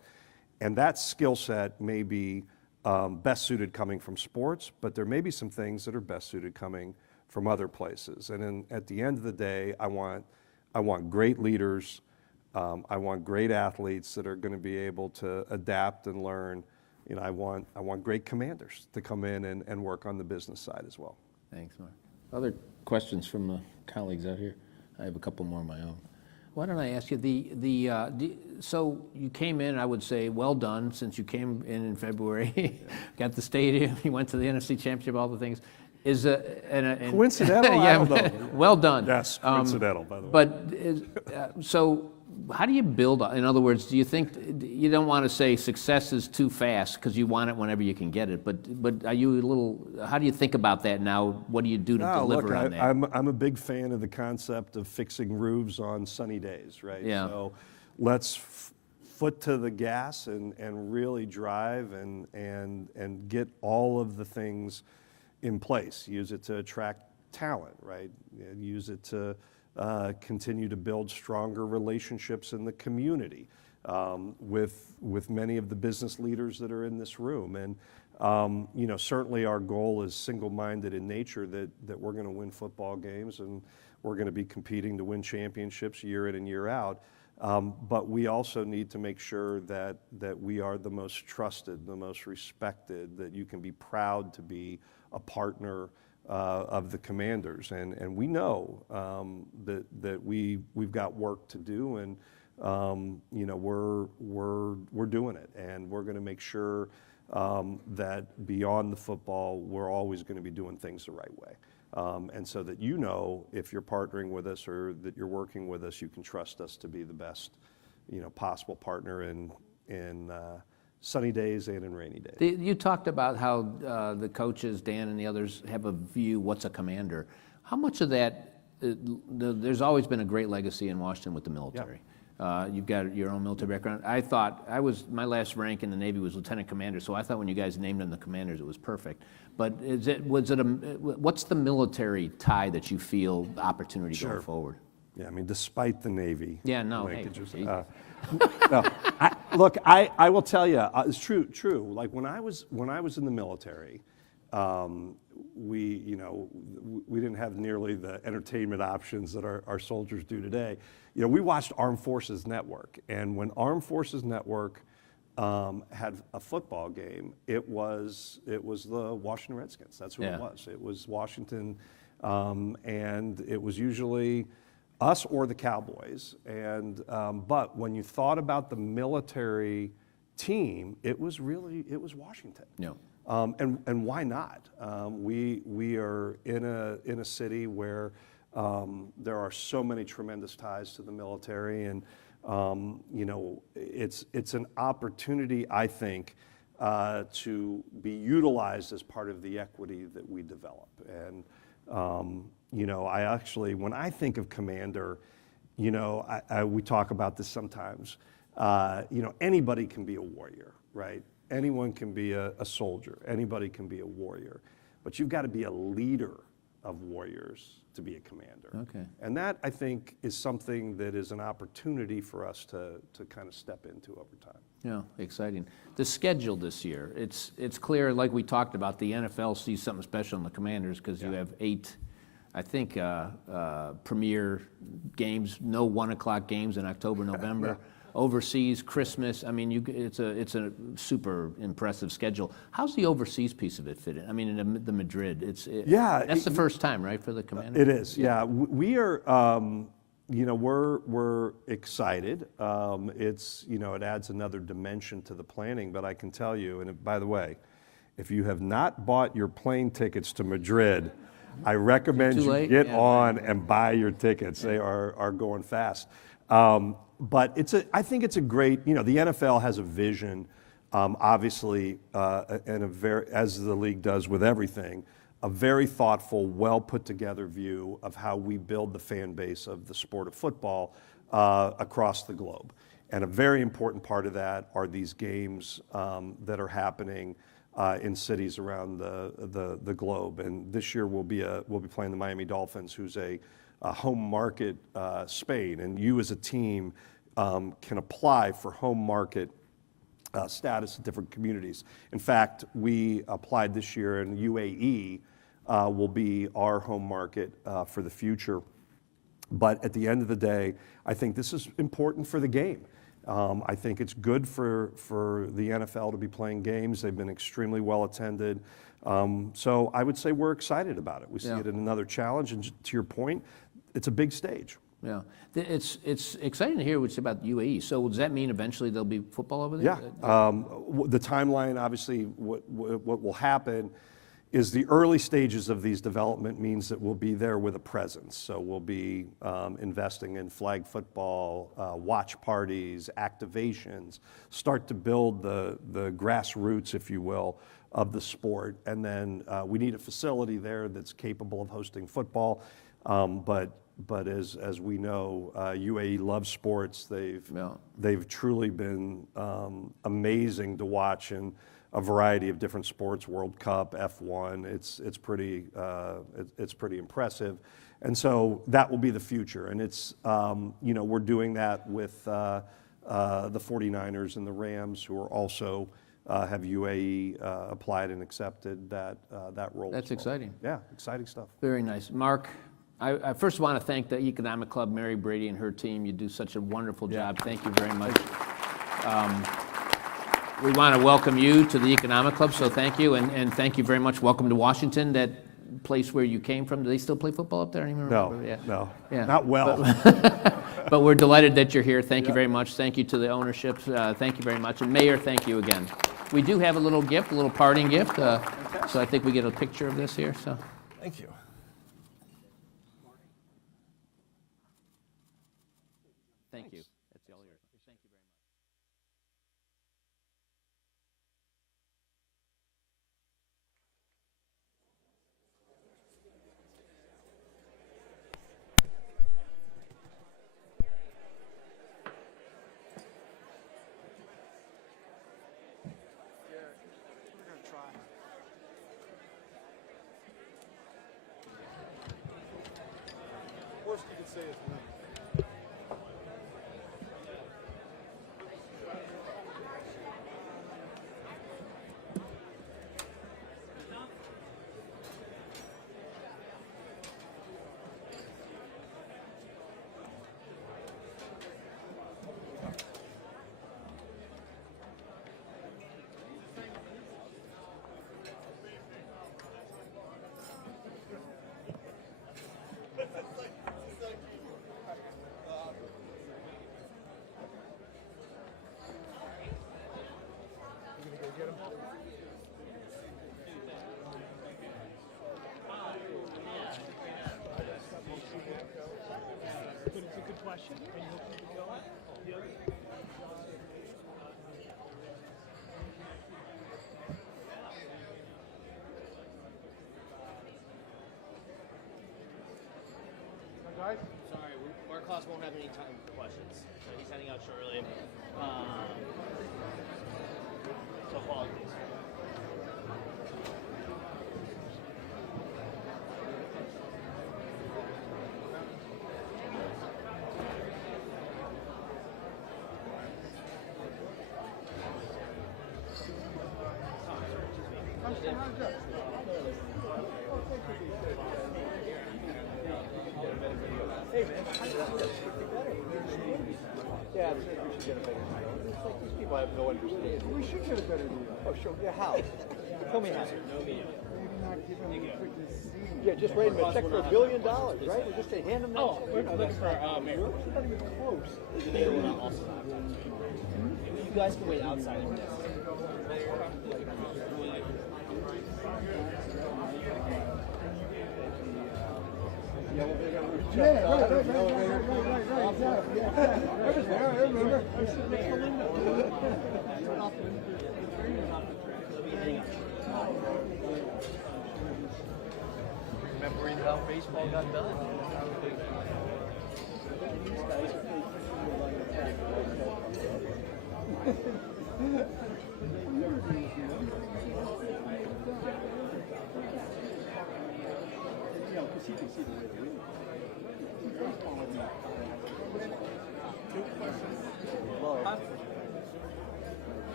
And that skill set may be best suited coming from sports, but there may be some things that are best suited coming from other places. And then at the end of the day, I want great leaders. I want great athletes that are going to be able to adapt and learn. You know, I want great commanders to come in and work on the business side as well. Thanks, Mark. Other questions from the colleagues out here? I have a couple more of my own. Why don't I ask you, so you came in, I would say, well done, since you came in February, got the stadium, you went to the NFC Championship, all the things. Is Coincidental? I don't know. Well done. Yes, coincidental, by the way. But, so how do you build, in other words, do you think, you don't want to say success is too fast because you want it whenever you can get it, but are you a little, how do you think about that now? What do you do to deliver on that? I'm a big fan of the concept of fixing roofs on sunny days, right? Yeah. So let's foot to the gas and really drive and get all of the things in place. Use it to attract talent, right? Use it to continue to build stronger relationships in the community with many of the business leaders that are in this room. And you know, certainly our goal is single-minded in nature, that we're going to win football games and we're going to be competing to win championships year in and year out. But we also need to make sure that we are the most trusted, the most respected, that you can be proud to be a partner of the Commanders, and we know that we've got work to do, and you know, we're doing it, and we're going to make sure that beyond the football, we're always going to be doing things the right way, and so that, you know, if you're partnering with us or that you're working with us, you can trust us to be the best, you know, possible partner in sunny days and in rainy days. You talked about how the coaches, Dan and the others, have a view, what's a commander. How much of that, there's always been a great legacy in Washington with the military. Yeah. You've got your own military background. I thought, my last rank in the Navy was lieutenant commander, so I thought when you guys named them the commanders, it was perfect. But what's the military tie that you feel opportunity going forward? Yeah, I mean, despite the Navy. Yeah, no, like, hey, no, look, I will tell you, it's true. Like when I was in the military, we didn't have nearly the entertainment options that our soldiers do today. You know, we watched Armed Forces Network, and when Armed Forces Network had a football game, it was the Washington Redskins. That's who it was. It was Washington, and it was usually us or the Cowboys. And but when you thought about the military team, it was Washington. Yeah. And why not? We are in a city where there are so many tremendous ties to the military, and you know, it's an opportunity, I think, to be utilized as part of the equity that we develop. And you know, when I think of commander, you know, we talk about this sometimes. You know, anybody can be a warrior, right? Anyone can be a soldier. Anybody can be a warrior. But you've got to be a leader of warriors to be a commander. Okay. And that, I think, is something that is an opportunity for us to kind of step into over time. Yeah, exciting. The schedule this year, it's clear, like we talked about, the NFL sees something special in the Commanders because you have 8, I think, premier games, no 1 o'clock games in October, November. Overseas, Christmas. I mean, it's a super impressive schedule. How's the overseas piece of it fit in? I mean, in the Madrid, that's the first time, right, for the Commanders? It is. Yeah, we are. You know, we're excited. It's, you know, it adds another dimension to the planning. But I can tell you, and by the way, if you have not bought your plane tickets to Madrid, I recommend you get on and buy your tickets. They are going fast. But I think it's a great, you know, the NFL has a vision, obviously, and as the league does with everything, a very thoughtful, well put together view of how we build the fan base of the sport of football across the globe. And a very important part of that are these games that are happening in cities around the globe. And this year we'll be playing the Miami Dolphins, who's a home market Spain, and you as a team can apply for home market status in different communities. In fact, we applied this year, and UAE will be our home market for the future. But at the end of the day, I think this is important for the game. I think it's good for the NFL to be playing games. They've been extremely well attended. So I would say we're excited about it. We see it in another challenge. And to your point, it's a big stage. Yeah, it's exciting to hear what's about UAE. So does that mean eventually there'll be football over there? Yeah, the timeline, obviously, what will happen is the early stages of these development means that we'll be there with a presence. So we'll be investing in flag football, watch parties, activations, start to build the grassroots, if you will, of the sport. And then we need a facility there that's capable of hosting football. But as we know, UAE loves sports. They've truly been amazing to watch in a variety of different sports, World Cup, F1. It's pretty impressive, and so that will be the future. And it's we're doing that with the 49ers and the Rams, who are also have UAE applied and accepted that role. That's exciting. Yeah, exciting stuff. Very nice, Mark. I first want to thank the Economic Club, Mary Brady and her team. You do such a wonderful job. Thank you very much. We want to welcome you to the Economic Club, so thank you, and thank you very much. Welcome to Washington, that place where you came from. Do they still play football up there? I don't even remember. No, Yeah. not well. But we're delighted that you're here. Thank you very much. Thank you to the ownership. Thank you very much. And Mayor, thank you again. We do have a little gift, a little parting gift, so I think we get a picture of this here. So. Thank you. Thank you. That's all yours. Thank you very much. Worst you can say is no. But it's a good question, and you'll keep it going. The other guys? Sorry, Mark Clous won't have any time for questions, so he's heading out shortly. So apologies. Hey, man. Yeah, I think we should get a better deal. It's like these people have no understanding. We should get a better deal. Oh, sure. Yeah, how? Tell me how. Yeah, just wait a minute. Check for $1 billion, right? We just say hand them that. Oh, we're looking for Mayor. We're not even close. The mayor will not also have time. You guys can wait outside of this. Yeah, right, exactly. I was there, I remember. I was sitting next to Linda. Remembering how baseball got done.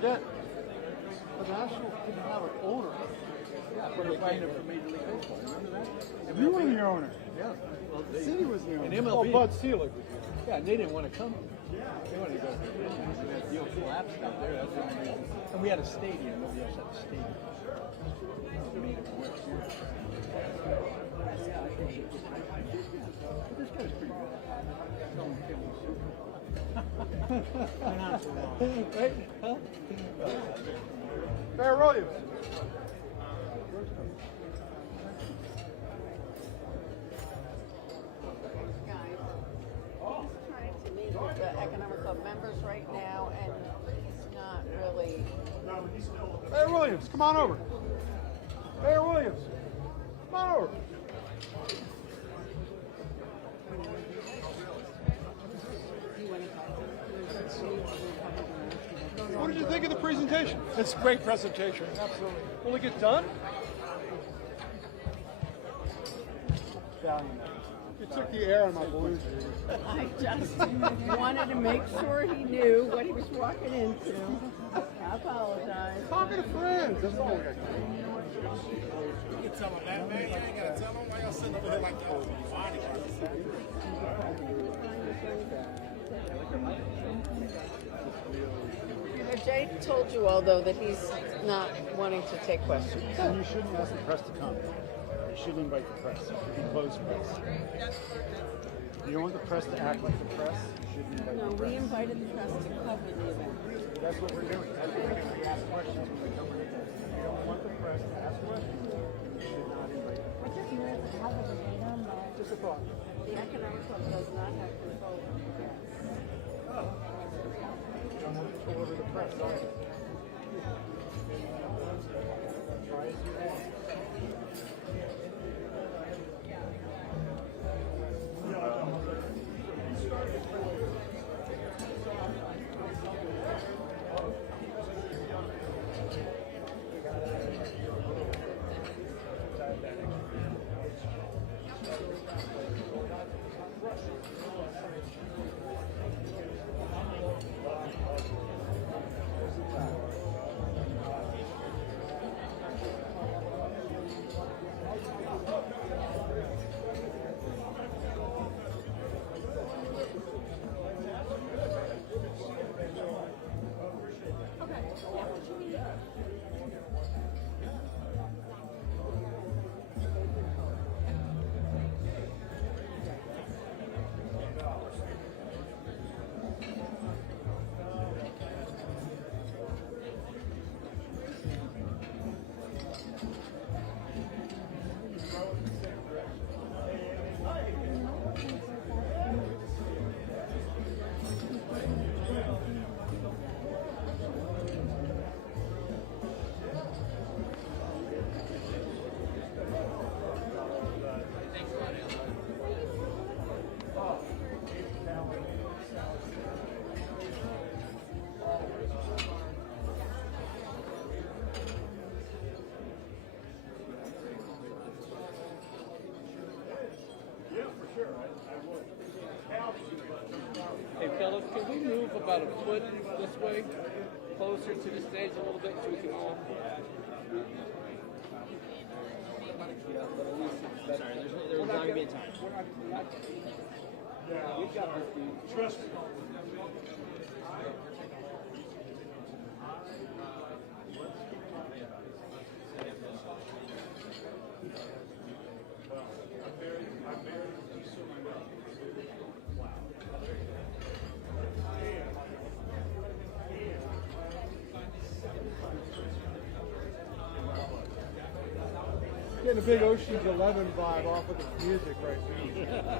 forget, the Nationals didn't have an owner. Yeah, but they're playing it for Major League Baseball. Remember that? You were the owner. Yeah. Well, the city was the owner. And MLB. Oh, Bud Selig was the owner. Yeah, and they didn't want to come. They wanted to go. And that deal collapsed out there. That's the only reason. And we had a stadium. Nobody else had a stadium. It made it work. This guy's pretty good. Someone killed him. Right? Huh? Bear Williams. Trying to meet with the Economic Club members right now, and he's not really. Bear Williams, come on over. Bear Williams, come on over. What did you think of the presentation? It's a great presentation, absolutely. Will it get done? You took the air on my balloon. I just wanted to make sure he knew what he was walking into. I apologize. Talking to friends, that's all we got to do. You can tell him that, man. You ain't got to tell him why y'all sitting over here like that. Jay told you all, though, that he's not wanting to take questions. And you shouldn't ask the press to come. You shouldn't invite the press. It should be closed press. You don't want the press to act like the press. You shouldn't invite the press. We invited the press to cover the event. That's what we're doing. That's what we're doing. We ask questions when we come in. You don't want the press to ask questions. You should not invite the press. Just a thought. The Economic Club does not have control of the press. You don't have control over the press, are you? Try as you want. Hey fellas, can we move about a foot this way, closer to the stage a little bit so we can all... Sorry, there's not going to be a time. We've got this, dude. Trust me. Getting a big Ocean's 11 vibe off of the music right now.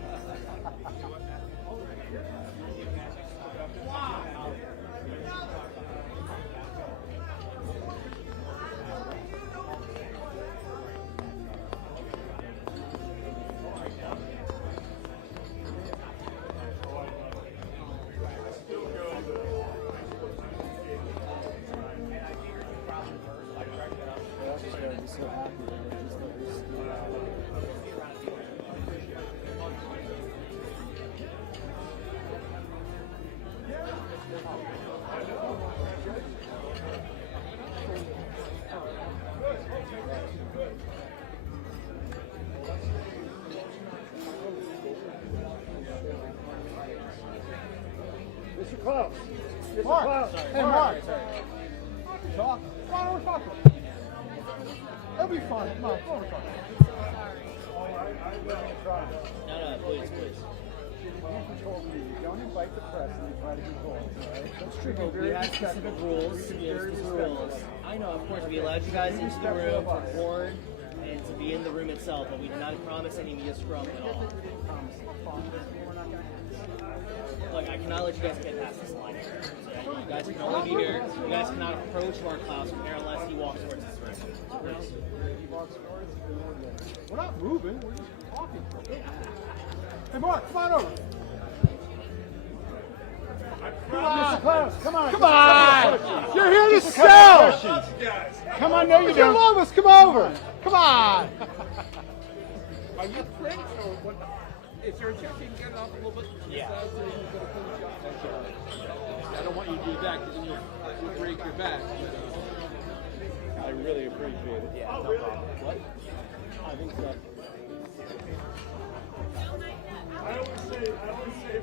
Mr. Clous. Mr. Mark. Hey, Mark. Talk. Come on over, talk to him. It'll be fun. Come on, come over, talk to him. No, please. Don't invite the press and you try to control it, right? That's true. We have specific rules. I know, of course, we allowed you guys into the room for porn and to be in the room itself, but we did not promise any media scrum at all. Look, I cannot let you guys get past this line here. So you guys can only be here. You guys cannot approach Mark Clous from here unless he walks towards this direction. We're not moving, we're just talking. Hey, Mark, come on over. Come on, Mr. Clous, come on. Come on! You're here to sell! Come on, no, you don't. Love us, come over. Come on! Are you French or what? Is there a chance you can get it off a little bit? Yeah. I don't want you to do that because then you'll break your back. I really appreciate it. Yeah, no problem. What? I think so. I always say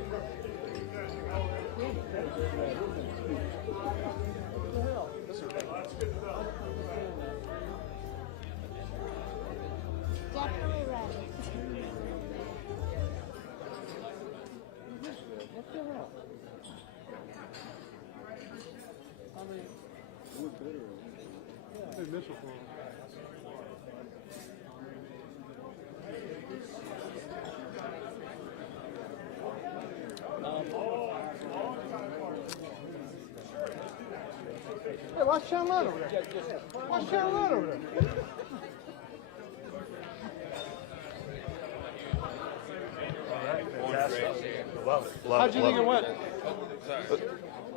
Hey, watch Channel 9 over there. Watch Channel 9 over there. How'd you think it went?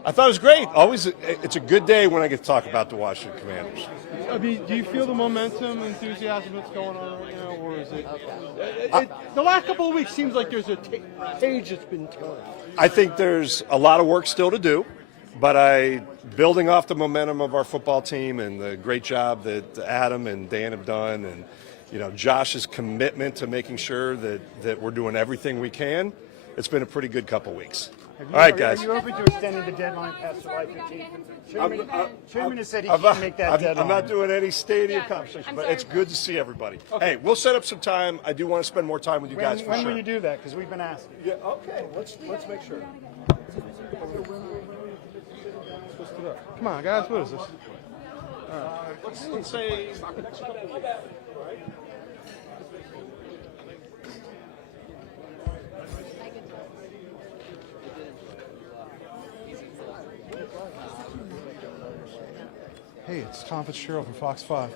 I thought it was great. Always, it's a good day when I get to talk about the Washington Commanders. I mean, do you feel the momentum, enthusiasm that's going on right now, or is it? The last couple of weeks seems like there's a page that's been turned. I think there's a lot of work still to do, but building off the momentum of our football team and the great job that Adam and Dan have done, and Josh's commitment to making sure that we're doing everything we can. It's been a pretty good couple weeks. All right, guys. Are you open to extending the deadline past July 15th? Chairman has said he can't make that deadline. I'm not doing any stadium conversation, but it's good to see everybody. Okay. Hey, we'll set up some time. I do want to spend more time with you guys for sure. When will you do that? Because we've been asking. Yeah. Okay. Let's make sure. Come on, guys. What is this? Let's say. Hey, it's Tom Fitzgerald from Fox 5.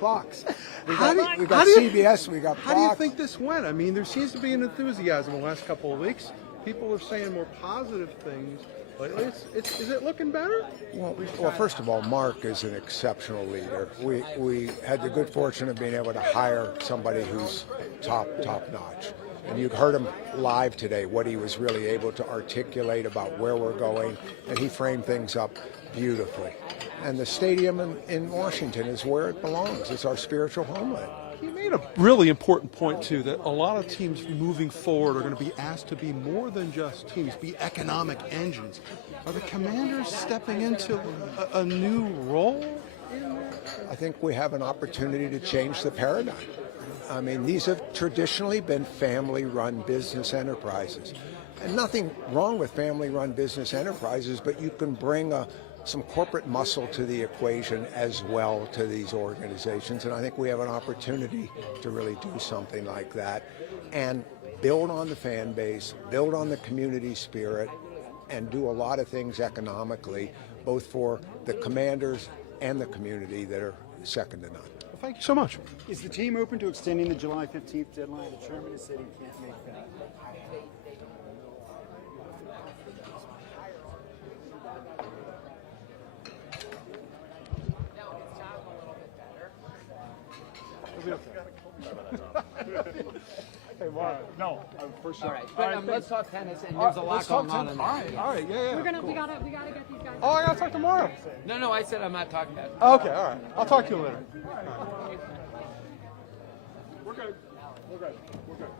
Fox. We got CBS, we got Fox. How do you think this went? I mean, there seems to be an enthusiasm in the last couple of weeks. People are saying more positive things lately. Is it looking better? Well, first of all, Mark is an exceptional leader. We had the good fortune of being able to hire somebody who's top notch. And you heard him live today, what he was really able to articulate about where we're going, and he framed things up beautifully. And the stadium in Washington is where it belongs. It's our spiritual homeland. He made a really important point, too, that a lot of teams moving forward are going to be asked to be more than just teams, be economic engines. Are the Commanders stepping into a new role? I think we have an opportunity to change the paradigm. I mean, these have traditionally been family-run business enterprises. And nothing wrong with family-run business enterprises, but you can bring some corporate muscle to the equation as well to these organizations. And I think we have an opportunity to really do something like that and build on the fan base, build on the community spirit, and do a lot of things economically, both for the Commanders and the community that are second to none. Well, thank you so much. Is the team open to extending the July 15th deadline? The chairman has said he can't make that. Hey, Mark. No, for sure. All right, let's talk tennis, and there's a lot going on in that. All right, yeah. We gotta get these guys. Oh, I gotta talk tomorrow. No, I said I'm not talking about it. Okay, all right. I'll talk to you later. Right. We're good. We're good.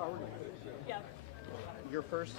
Oh, we're good. You're first.